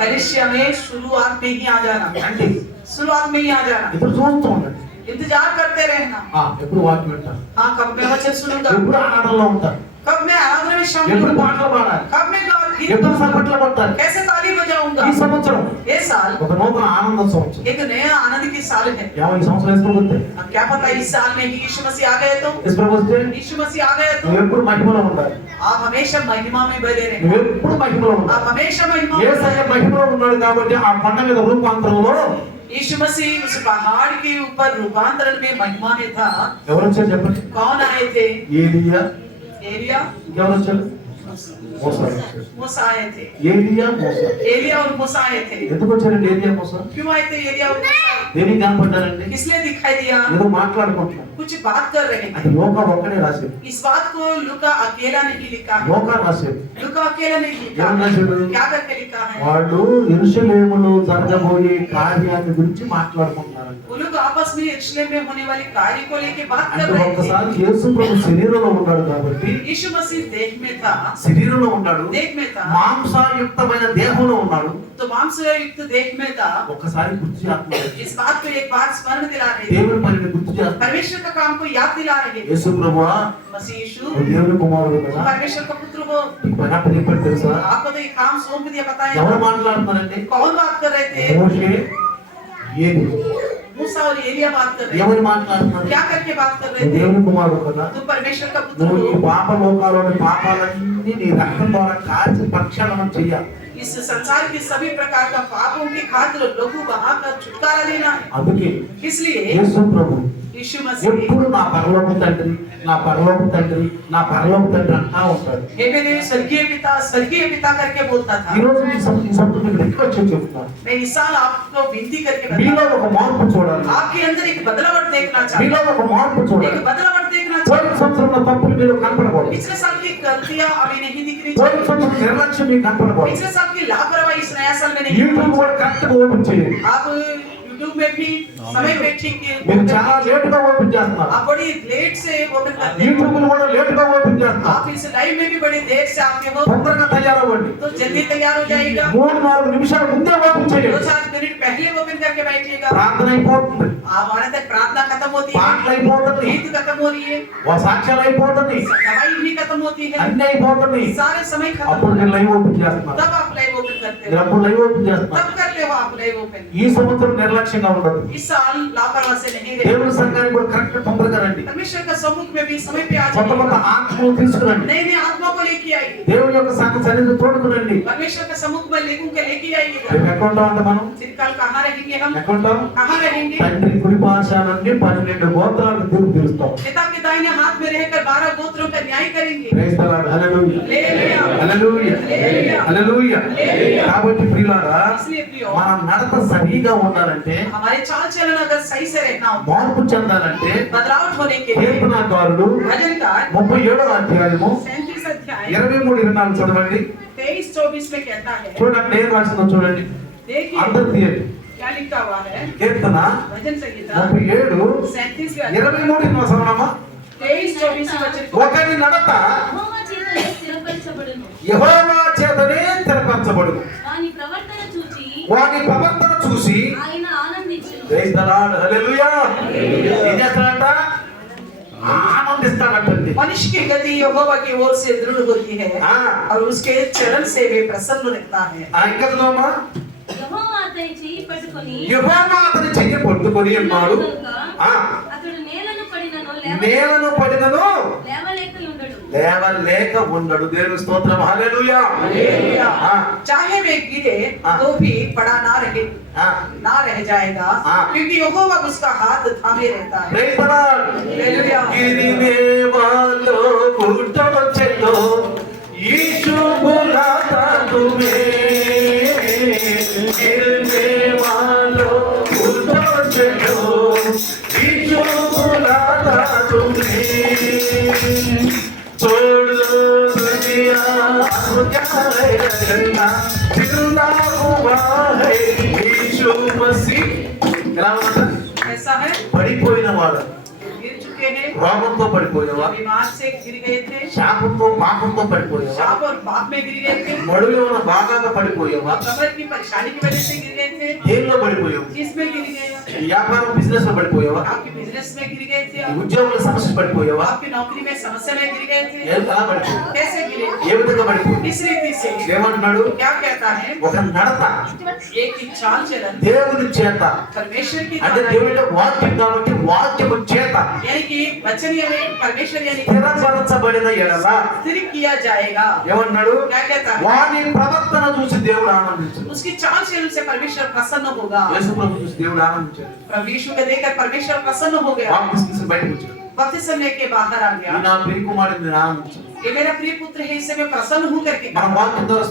कलिसिया में शुरुआत में ही आ जाना, అంటే शुरुआत में ही आ जाना, ఇప్పుడు చూస్తూ ఉండండి. इंतजार करते रहना। ఎప్పుడు వాక్యం వింటారు, हाँ, कब मैं वचन सुनूंगा, ఎప్పుడు ఆనందంలో ఉంటారు, कब मैं आराधना में शामिल ఎప్పుడు होऊंगा, పాటలు పాడాలి, कब मैं गीत ఎప్పుడు गाऊंगा, సపట్లు కొట్టాలి. कैसे ताली बजाऊंगा। ఈ సంవత్సరం ये साल ఒక నూతన ఆనంద సంవత్సరం. एक नया आनंद की साल है। ఏమో ఈ సంవత్సరం వేసుకోకపోతే अब क्या पता इस साल में ही यीशु मसीह आ गए तो, వేసుకోకపోతే यीशु मसीह आ गए तो నువ్వు ఎప్పుడు మహిమలో ఉండాలి, आप हमेशा महिमा में बने रहें, నువ్వు ఎప్పుడు మహిమలో ఉండాలి. आप हमेशा महिमा में యేసయ్య మహిమలో ఉన్నాడు కాబట్టి ఆ కొండ మీద రూపాంతరంలో यीशु मसीह उस पहाड़ के ऊपर रूपांतरण में महिमा में था। ఎవరు వచ్చారు చెప్పండి? कौन आए थे? ఏలియా, एलिया, ఎవరు వచ్చారు? మోసా వచ్చారు. मूसा आए थे। ఏలియా, మోసా. एलिया और मूसा आए थे। ఎందుకు వచ్చారండి ఏలియా, మోసా? क्यों आए थे एलिया और मूसा? దేనికి కనపడ్డారండి? किसलिए दिखाई दिया? ఏదో మాట్లాడుకుంటున్నారు. कुछ बात कर रहे అది थे। లోకా ఒక్కడే రాశాడు, इस बात को लुका अकेला नहीं लिखा है, లోకా రాశాడు. लुका अकेला नहीं लिखा ఏమని है। రాశాడు? क्या करके लिखा है? వాళ్ళు యెరూషలేములో జరగబోయే కార్యాన్ని గురించి మాట్లాడుకుంటున్నారంట. वो लोग आपस में यरूशलेम में होने वाले कार्य को लेके बात कर అంటే रहे थे। ఒక్కసారి యేసు ప్రభు శరీరంలో ఉన్నాడు కాబట్టి, यीशु मसीह देह में था, శరీరంలో ఉన్నాడు, देह में था, మాంసయుక్తమైన దేహంలో ఉన్నాడు. तो मांस युक्त देह में था। ఒక్కసారి గుర్తు చేస్తున్నాడు, इस बात को एक बात स्मरण दिला रही है, దేవుని పనిని గుర్తు చేస్తున్నాడు. परमेश्वर का काम को याद दिला रही है। యేసు ప్రభువా, मसीह यीशु నువ్వు దేవుని కుమారుడు तुम కదా, परमेश्वर का पुत्र हो। నీకు పని అప్పచెప్పాడు తెలుసా? आपको तो ये काम सौंप दिया, पता है ఎవరు మాట్లాడుతున్నారంటే? कौन बात कर रहे थे? మోషే, ఏలి. मूसा और एलिया बात कर रहे ఎవరు थे। మాట్లాడుతున్నారు? क्या करके बात कर रहे నువ్వు थे? దేవుని కుమారుడు కదా, तुम परमेश्वर का पुत्र నువ్వు ఈ हो। పాప లోకాలోని పాపాలన్నీ నీ రక్తం ద్వారా కాల్చి ప్రక్షాళనం చెయ్యాలి. इस संसार के सभी प्रकार का पापों की खातिर लहू बहाकर छुटकारा लेना है। అందుకే इसलिए యేసు ప్రభు यीशु मसीह ఎప్పుడు నా పరలోక తండ్రి, నా పరలోక తండ్రి, నా పరలోక తండ్రి అంటా ఉంటాడు. हे मेरे स्वर्गीय पिता करके बोलता था। ఈ రోజు ఈ సందర్భంలో మీకు రిక్వెస్ట్ చెప్తున్నాను, मैं इस साल आपको विनती करके మీలో बताता ఒక మార్పు చూడాలి, हूं, आपके अंदर एक बदलाव देखना మీలో चाहता ఒక మార్పు हूं, చూడాలి. एक बदलाव देखना పోయిన चाहता సంవత్సరంలో తప్పులు మీరు కనపడకూడదు, हूं। पिछले साल की गलतियां अभी नहीं दिखनी పోయిన चाहिए। సంవత్సరం నిర్లక్ష్యం మీకు కనపడకూడదు. पिछले साल की लापरवाही इस नया साल में नहीं యూట్యూబ్ होनी కూడా కరెక్ట్ గా ఓపెన్ చేయండి, चाहिए। आप यूट्यूब यूट्यूब में भी समय पे ठीक है మీరు చాలా లేట్ గా ఓపెన్ చేస్తున్నారు आप बड़ी लेट से ओपन करते हैं యూట్యూబ్ లో కూడా లేట్ గా ఓపెన్ చేస్తున్నారు आप इस लाइव में भी बड़ी देर से आते हो తొందరగా తయారవ్వండి तो जल्दी तैयार हो जाएगा 3-4 నిమిషాల ముందే ఓపెన్ చేయండి 2-4 मिनट पहले ओपन करके बैठिएगा ప్రార్థన అయిపోతుంది हमारे तक प्रार्थना खत्म होती है పాటలు అయిపోతుంది गीत खत्म हो रही है సాక్ష్యాలు అయిపోతుంది दवाई भी खत्म होती है అన్ని అయిపోతుంది सारे समय खत्म అప్పుడు हो నేను లైవ్ ఓపెన్ చేస్తున్నాను तब आप लाइव ओपन करते నేను हो అప్పుడు లైవ్ ఓపెన్ చేస్తున్నాను तब करते हो आप लाइव ओपन ఈ సంవత్సరం నిర్లక్ష్యంగా ఉండదు इस साल लापरवाही से नहीं रहे దేవుని సంఘానికి కూడా కరెక్ట్ తొందరగా రండి परमेश्वर का सम्मुख में भी समय पे आ కొత్త కొత్త जाइए ఆత్మలు తీసుకురండి नए नए आत्मा को लेके आइए దేవుని యొక్క సంఘ సన్నిధి తోడుకురండి परमेश्वर का सम्मुख में लेगू के लेके आइएगा రేపు ఎక్కడ ఉంటాం అంటే మనం चिरकाल कहाँ रहेंगे हम ఎక్కడ ఉంటాం कहाँ रहेंगे తండ్రి కుడి భాష నుండి 12 గోత్రాలకు దేవుడు పిలుస్తాం पिता के दाहिने हाथ में रहकर 12 गोत्रों का न्याय करेंगे praise the lord hallelujah hallelujah hallelujah hallelujah కాబట్టి ప్రియులారా इसलिए प्रियो మన నడత సరిగా ఉండాలంటే हमारे चाल चलन अगर सही से रहना हो మార్పు చెందాలంటే बदलाव होने के लिए కీర్తనకారుడు भजनकार 37వ అధ్యాయము 37 अध्याय 23-24 చదవండి 23-24 में कहता है చూడండి నేను రాసిందో చూడండి देखिए అందరూ తీయండి क्या लिखा हुआ है కీర్తన भजन संहिता 37 37 23 చదవనమ్మా 23-24 वचन को ఒకరి నడత యెహోవా చేతనే స్థిరపరచబడును. యెహోవా చేతనే స్థిరపరచబడును వాని ప్రవర్తన చూచి వాని ప్రవర్తన చూసి ఆయన ఆనందించును. ప్రైజ్ ది లార్డ్ హల్లెలూయా ఏం చేస్తాడంట ఆనందిస్తాడంటండి मनुष्य की गति यहोवा की ओर से दृढ़ होती है हाँ। और उसके चरण से वे प्रसन्न रहता है ఇంకా చదవమ్మా యెహోవా అతని చెయ్యి పట్టుకొని యెహోవా అతని చెయ్యి పట్టుకొని ఉన్నాడు ఆ అతడు నేలను పడినను నేలను పడినను లేవలేక ఉండడు. లేవలేక ఉండడు దేవుని స్తోత్రం హల్లెలూయా हालेलुया हाँ। चाहे वे गिरे हाँ। तो भी पड़ा ఆ ना रह जाएगा हाँ। क्योंकि यहोवा उसका हाथ थामे रहता है ప్రైజ్ ది లార్డ్ हालेलुया गिरिनेवालो उठोचेलो यीशु बुलाता तुम्हें गिरनेवालो उठोचेलो यीशु बुलाता तुम्हें छोड़ दो दुनिया अब क्या रहना जिंदा हुआ है यीशु मसीह ఎలా ఉన్నారు ऐसा है పడిపోయిన వాడు गिर चुके हैं రోగంతో పడిపోయేవా बीमार से गिर गए थे శాపంతో పాపంతో పడిపోయేవా शाप और पाप में गिर गए थे మడులో ఉన్న బాగా పడిపోయేవా कमर की परेशानी की वजह से गिर गए थे దేనిలో పడిపోయావు किसमें गिर गए వ్యాపారం బిజినెస్ లో పడిపోయావా आपके बिजनेस में गिर गए थे ఈ ఉద్యోగుల సమస్య పడిపోయావా आपकी नौकरी में समस्या में गिर गए थे ఎలా పడిపోయావు कैसे गिरे ఏ విధంగా పడిపోయావు किस रीति से ఏమంటున్నాడు क्या कहता है ఒక నడత एक की चाल चलन దేవుని చేత परमेश्वर की అంటే द्वारा దేవుని వాక్యం కాబట్టి వాక్యము చేత यानी कि वचन यानी परमेश्वर यानी స్థిరపరచబడిన ఎడల स्थिर किया जाएगा ఏమన్నాడు क्या कहता है వాని ప్రవర్తన చూసి దేవుడు ఆనందించాడు उसकी चाल चलन से परमेश्वर प्रसन्न होगा యేసు ప్రభు చూసి దేవుడు ఆనందించాడు प्रभु यीशु को देखकर परमेश्वर प्रसन्न हो गया వాక్యం తీసుకుని బయటకు వచ్చాడు बपतिस्मा लेके बाहर आ ఈ गया నా ప్రియ కుమారుడు నేను ఆనందించాను ये मेरा प्रिय पुत्र है इससे मैं प्रसन्न हूं करके మన कहा। వాక్యం ద్వారా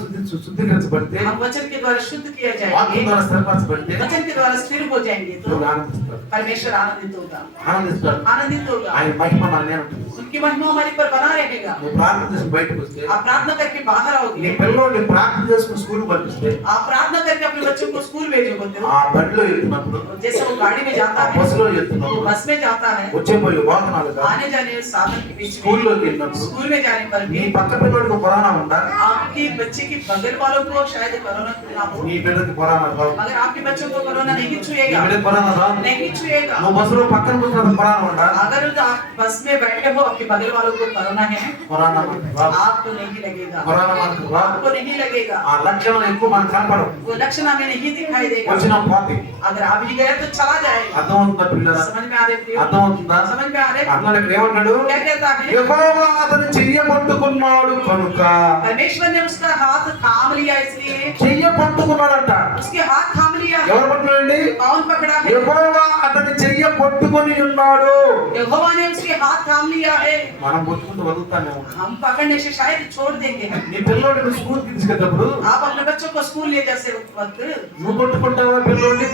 శుద్ధీకరించబడితే हम वचन के द्वारा शुद्ध किया వాక్యం जाएंगे ద్వారా స్థిరపరచబడితే वचन के द्वारा स्थिर हो जाएंगे तो దేవుడు ఆనందిస్తాడు परमेश्वर आनंदित होगा ఆనందిస్తాడు आनंदित होगा ఆయన మహిమ మన నేను ఉంటుంది उनकी महिमा हमारे पर बना रहेगा నువ్వు ప్రార్థన చేసి బయటకు వస్తే आप प्रार्थना करके बाहर నీ आओगे పిల్లల్ని ప్రార్థన చేసుకుని స్కూల్ పంపిస్తే आप प्रार्थना करके अपने बच्चों को स्कूल भेजोगे ఆ బండిలో వెళ్తున్నప్పుడు जैसे वो गाड़ी में जाता ఆ है బస్సులో वो వెళ్తున్నప్పుడు बस में जाता है వచ్చే పోయే వాహనాలుగా आने जाने साधन के बीच में స్కూల్లోకి వెళ్ళినప్పుడు स्कूल में जाने पर నీ भी పక్క పిల్లడికి కరోనా ఉందా आपके बच्चे के बगल वालों को शायद कोरोना ना हो నీ బిడ్డకి కరోనా రావు मगर आपके बच्चों को कोरोना नहीं నీ छुएगा బిడ్డకి కరోనా రావు नहीं छुएगा నువ్వు బస్సులో పక్కన కూర్చున్న కరోనా ఉందా अगर आप बस में बैठे हो आपके बगल वालों को कोरोना है కరోనా మనకు రావు आपको नहीं लगेगा కరోనా మనకు రావు आपको नहीं लगेगा ఆ లక్షణం ఎక్కువ మనకు కనపడవు वो लक्षण हमें नहीं दिखाई देगा వచ్చిన పోతే अगर आ भी गया तो चला जाएगा అర్థమవుతుందా పిల్లరా समझ में आ रहे प्रियो? అర్థమవుతుందా समझ में आ रहे అన్నాడు ఇక్కడ ఏమన్నాడు क्या कहता है యెహోవా అతని చెయ్య పట్టుకున్నాడు కనుక परमेश्वर ने उसका हाथ थाम लिया इसलिए చెయ్య పట్టుకున్నాడంట उसके हाथ थाम लिया ఎవరు పట్టుకున్నాడండి कौन पकड़ा है యెహోవా అతని చెయ్య పట్టుకొని ఉన్నాడు यहोवा ने उसके हाथ थाम लिया है మనం పట్టుకుంటూ వదులుతామేమో हम पकड़ने से शायद छोड़ देंगे నీ పిల్లోడిని స్కూల్కి తీసుకెళ్ళినప్పుడు आप अपने बच्चों को स्कूल ले जाते वक्त నువ్వు పట్టుకుంటావా పిల్లోడిని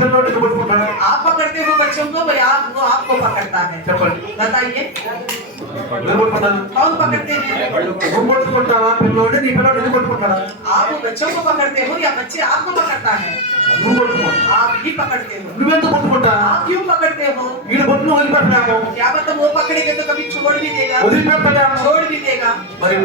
పట్టుకుంటాడా आप पकड़ते हो बच्चों को भाई आप वो आपको पकड़ता है చెప్పండి बताइए ఎవరు పట్టుకుంటారు कौन पकड़ते हैं నువ్వు పట్టుకుంటావా పిల్లోడిని నీ పిల్లోడిని పట్టుకుంటాడా आप वो बच्चों को पकड़ते हो या बच्चे आपको पकड़ता है నువ్వు పట్టుకుంటా आप ही पकड़ते हो। నువ్వెందుకు పట్టుకుంటా आप क्यों पकड़ते हो? వీడు పట్టును వదిలిపెట్టలేము क्या मतलब वो पकड़ेगा तो कभी छोड़ भी देगा, వదిలిపెట్టలేము छोड़ भी देगा, మరి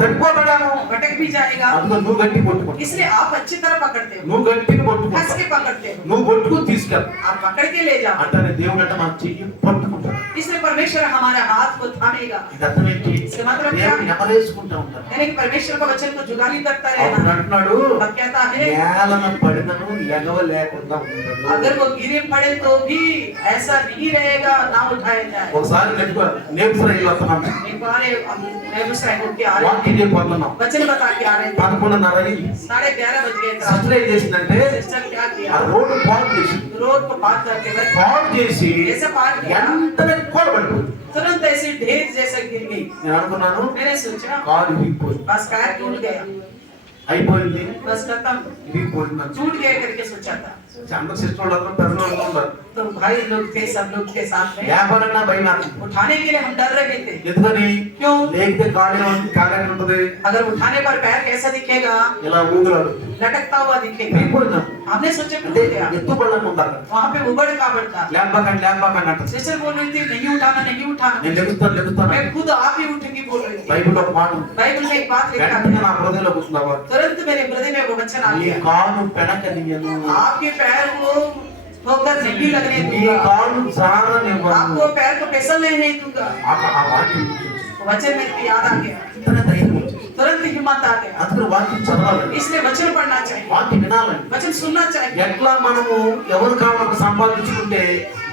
తప్పిపోతాడేమో भटक भी जाएगा। అందులో నువ్వు గట్టి పట్టుకుంటా इसलिए आप अच्छी तरह पकड़ते हो, నువ్వు గట్టిగా कस పట్టుకుంటా के पकड़ते हो, నువ్వు పట్టుకుని తీసుకెళ్ళ आप पकड़ के ले जाओ। అంటే దేవుడు అంటే మనం చెయ్యి పట్టుకుంటాడు इसलिए परमेश्वर हमारे हाथ को थामेगा। ఇది అర్థం ఏంటి इसका मतलब क्या దేవుడు है? నెమరేసుకుంటా ఉంటాడు यानी कि परमेश्वर का वचन को जुगाली करता అప్పుడు रहना। అంటున్నాడు अब कहता है నేలన పడినను లెగవలేకుండా ఉంటాడు अगर वो गिरे पड़े तो भी ऐसा नहीं रहेगा, ना उठाया जाए। ఒకసారి నేపురాయిల్ వస్తున్నాం एक बार हम बेगूसराय होके आ रहे వాక్యం थे, చెప్పాలన్నాం वचन बता के आ रहे थे, 11:30 అయింది 11:30 बज गए थे। సిస్టర్ ఏం చేసిందంటే सिस्टर क्या ఆ किया, రోడ్డు పాడు చేసి रोड को पार करके बस పాడు చేసి जैसे पार किया వెంటనే కూలబడిపోయింది तुरंत ऐसे ढेर जैसा गिर गई। నేను అనుకున్నాను मैंने सोचा కాలు ఇరిగిపోయింది बस पैर टूट गया, అయిపోయింది बस खत्म, ఇరిగిపోయింది అని टूट गया करके सोचा था। అందరు సిస్టర్ వాళ్ళందరూ పెద్దవాళ్ళు ఉన్నారు तो भाई लोग थे, सब लोग के साथ में వ్యాపారంగా భయం వేస్తుంది. उठाने के लिए हम डर रहे थे। ఎందుకని क्यों? లేకపోతే కాలేని ఉంటుంది अगर उठाने पर पैर कैसा दिखेगा, ఇలా ఊగులాడు लटकता हुआ दिखेगा। ఇరిగిపోయింది हमने सोचा टूट అంటే गया, ఎత్తు పళ్ళని ఉంటారు वहाँ पे उबड़ खाबड़ था। లేపకండి అంటారు सिस्टर बोल रही थी नहीं उठाना, नहीं उठाना। నేను లెగుస్తాను मैं खुद आप ही उठेंगी बोल रही थी। బైబిల్ ఒక మాట ఉంది. बाइबल में एक बात लिखा వెంటనే है, నా హృదయంలో కూర్చున్నావా तुरंत मेरे हृदय में वो वचन आ నీ गया, కాలు పెనకనియను आपके पैर को ठोकर नहीं लगने నీ दूंगा, కాలు జారనివ్వను आपको पैर को फिसलने नहीं दूंगा। ఆ వాక్యం वचन मेरे को याद आ गया, ఇంతనే ధైర్యం వచ్చింది. तुरंत हिम्मत आ गया। అందుకని వాక్యం చదవాలండి इसलिए वचन पढ़ना चाहिए, వాక్యం వినాలండి वचन सुनना चाहिए। ఎట్లా మనము ఎవరు కావాలని సంపాదించుకుంటే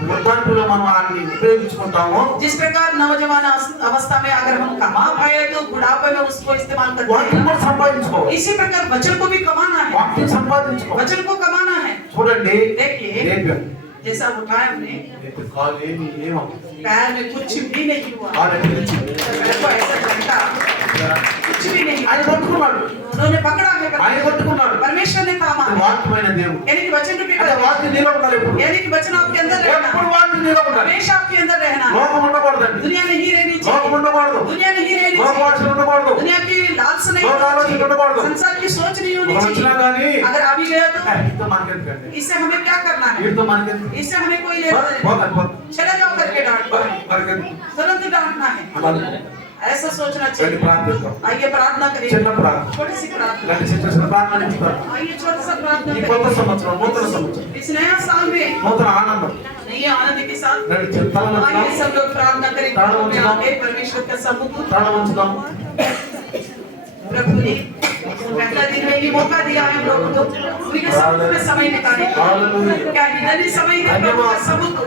వృద్ధాంతులో మనం వాటిని ఉపయోగించుకుంటామో जिस प्रकार नौजवान अवस्था में अगर हम कमा पाए तो बुढ़ापे में उसको इस्तेमाल करते వాక్యం हैं, కూడా సంపాదించుకోవాలి इसी प्रकार वचन को भी कमाना है, వాక్యం సంపాదించుకోవాలి वचन को कमाना है। చూడండి देखिए రేపు जैसा उठाया हमने, రేపు కాలు ఏమవుతుంది पैर में कुछ भी नहीं हुआ, కాలు ఎక్కడ వచ్చింది? पैर को ऐसा झटका, कुछ भी नहीं। ఆయన పట్టుకున్నాడు उन्होंने पकड़ा है, ఆయన పట్టుకున్నాడు परमेश्वर ने थामा, అది వాక్యమైన దేవుడు यानी कि वचन रूपी అంటే వాక్యం నీలో ఉండాలి ఎప్పుడు यानी कि वचन आपके अंदर रहना, ఎప్పుడు వాక్యం నీలో ఉండాలి हमेशा आपके अंदर रहना। లోకం ఉండకూడదండి दुनिया नहीं रहनी లోకం चाहिए, ఉండకూడదు दुनिया नहीं रहनी లోక चाहिए, ఆశలు ఉండకూడదు दुनिया की लालसा नहीं लोक होनी आलोचना चाहिए, ఉండకూడదు। संसार की सोच नहीं होनी ఒకరు వచ్చినా चाहिए। కానీ अगर आ भी गया तो వీటితో మనకెందుకండి इससे हमें क्या करना है, వీటితో మనకెందుకు इससे हमें कोई लेना देना పోకండి नहीं। चले जाओ करके डांट, మనకెందుకు तुरंत डांटना है, అలాగే ऐसा सोचना రండి चाहिए। ప్రార్థిస్తాం आइए प्रार्थना करें, చిన్న ప్రార్థన छोटी सी प्रार्थना, ఇలాంటి చిన్న చిన్న ప్రార్థన ఇస్తారు आइए छोटा सा प्रार्थना ఈ కొత్త करें। సంవత్సరం నూతన సంవత్సరం इस नया साल में నూతన ఆనందం नई आनंद के साथ రండి చింతలను आइए सब लोग प्रार्थना करें, ताड़ो में बजाओ। आके परमेश्वर का सम्मुख తల ఉంచుదాం प्रभु ने पहला दिन में ये मौका दिया है हम लोगों को उनके सम्मुख में समय निकालने का। हालेलुया। क्या इतने समय है प्रभु के सम्मुख,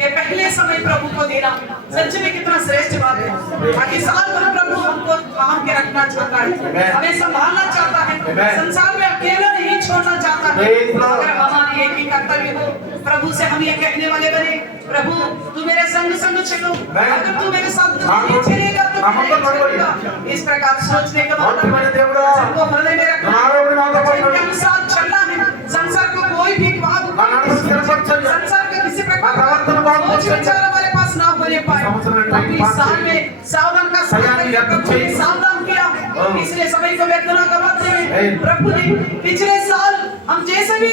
ये पहले समय प्रभु को देना सच में कितना श्रेष्ठ बात है। बाकी साल भर प्रभु हमको थाम के रखना चाहता है, हमें संभालना चाहता है, संसार में अकेला नहीं छोड़ना चाहता है। Praise Lord। अगर हमारी एक ही कर्तव्य हो, प्रभु से हम ये कहने वाले बने, प्रभु तू मेरे संग संग चलो, अगर तू मेरे साथ नहीं चलेगा तो मैं नहीं चलूंगा। इस प्रकार सोचने के बाद వాక్యమైన దేవుడా हमको हृदय में रखना నా है, ఆరోగ్యం నాతో वचन పాటు के अनुसार चलना है। संसार को कोई भी बात నా నడుము స్థిరపరచండి संसार का किसी प्रकार నా ప్రవర్తన బాగుపరచండి। सोच विचार हमारे पास ना होने पाए। संवत्सर में अभी टाइम पास साल में सावधान का सयानी व्यर्थ चाहिए। सावधान किया, इसलिए समय को व्यर्थ ना गवाते हुए Amen। प्रभु ने पिछले साल हम जैसे भी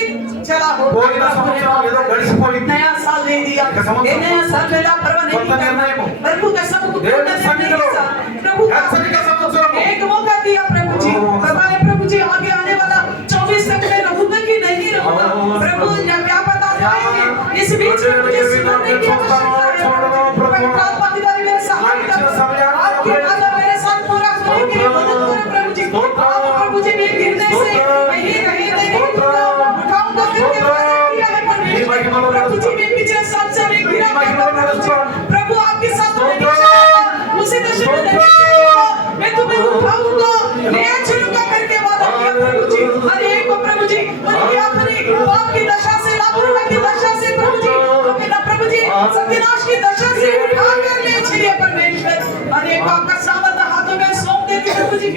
चला हो పోయిన సంవత్సరం ఏదో గడిచిపోయింది नया साल दे दिया, इनका संवत्सर ये नया साल में लापरवाही नहीं కొత్త నిర్ణయము करना। प्रभु का सब कुछ దేవుని करने సన్నిధిలో के साथ प्रभु का హెచ్చరిక సంవత్సరము एक मौका दिया प्रभु जी, बताए प्रभु जी आगे आने वाला 24 तक मैं रहूंगा कि नहीं रहूंगा। प्रभु जब क्या पता पाएंगे, इस बीच में मुझे सुनने की आवश्यकता है। पवित्र आत्मा की द्वारा मेरे साथ आपके वादा मेरे साथ पूरा करने के लिए मदद करें प्रभु जी। आप प्रभु जी मेरे गिरने से नहीं उठाऊंगा करके वादा किया है परमेश्वर। प्रभु जी मैं पिछले साल से मैं गिरा करता प्रभु जी, प्रभु आपके साथ मैं नहीं चलूंगा, उसी दशा में नहीं चलूंगा, मैं तुम्हें उठाऊंगा, नया चलूंगा करके वादा किया प्रभु जी। हर एक को प्रभु जी उनकी अपनी आपकी दशा से लापरवाही की दशा से प्रभु जी हमें ना प्रभु जी सत्यानाश की दशा से उठा कर ले चलिए परमेश्वर। हर एक को आपका सामर्थ्य हाथों में सौंप देते प्रभु जी,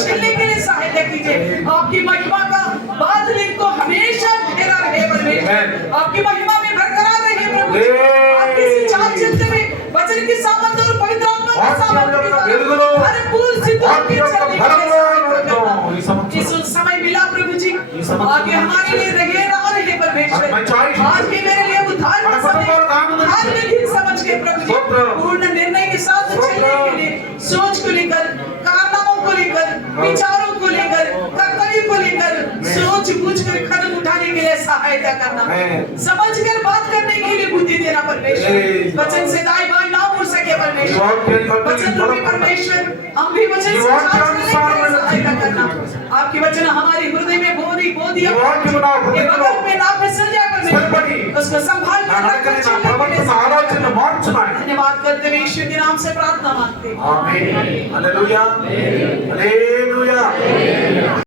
चलने के लिए सहायता कीजिए। आपकी महिमा का बादल इनको हमेशा घेरा रहे परमेश्वर, आपकी महिमा में बरकरार रहे प्रभु जी। आपके चाल चलते हुए वचन की सामर्थ्य और पवित्र आत्मा की सामर्थ्य के द्वारा भरपूर सिद्ध होकर चलने के लिए सहायता करना। इस समय मिला प्रभु जी, आगे हमारे लिए रहे विचारों को लेकर, कर्तव्य को लेकर सोच बूझ कर कदम उठाने के लिए सहायता करना, समझ कर बात करने के लिए बुद्धि देना परमेश्वर, वचन से दाएं बाएं ना मुड़ सके परमेश्वर, वचन रूपी परमेश्वर हम भी वचन से सहायता करना, आपकी वचन हमारे हृदय में बोधी बोधी बगल में ना फिसल जाए परमेश्वर, उसको संभाल कर धन्यवाद करते हुए ईश्वर के नाम से प्रार्थना मांगते हैं। आमीन। Hallelujah, hallelujah.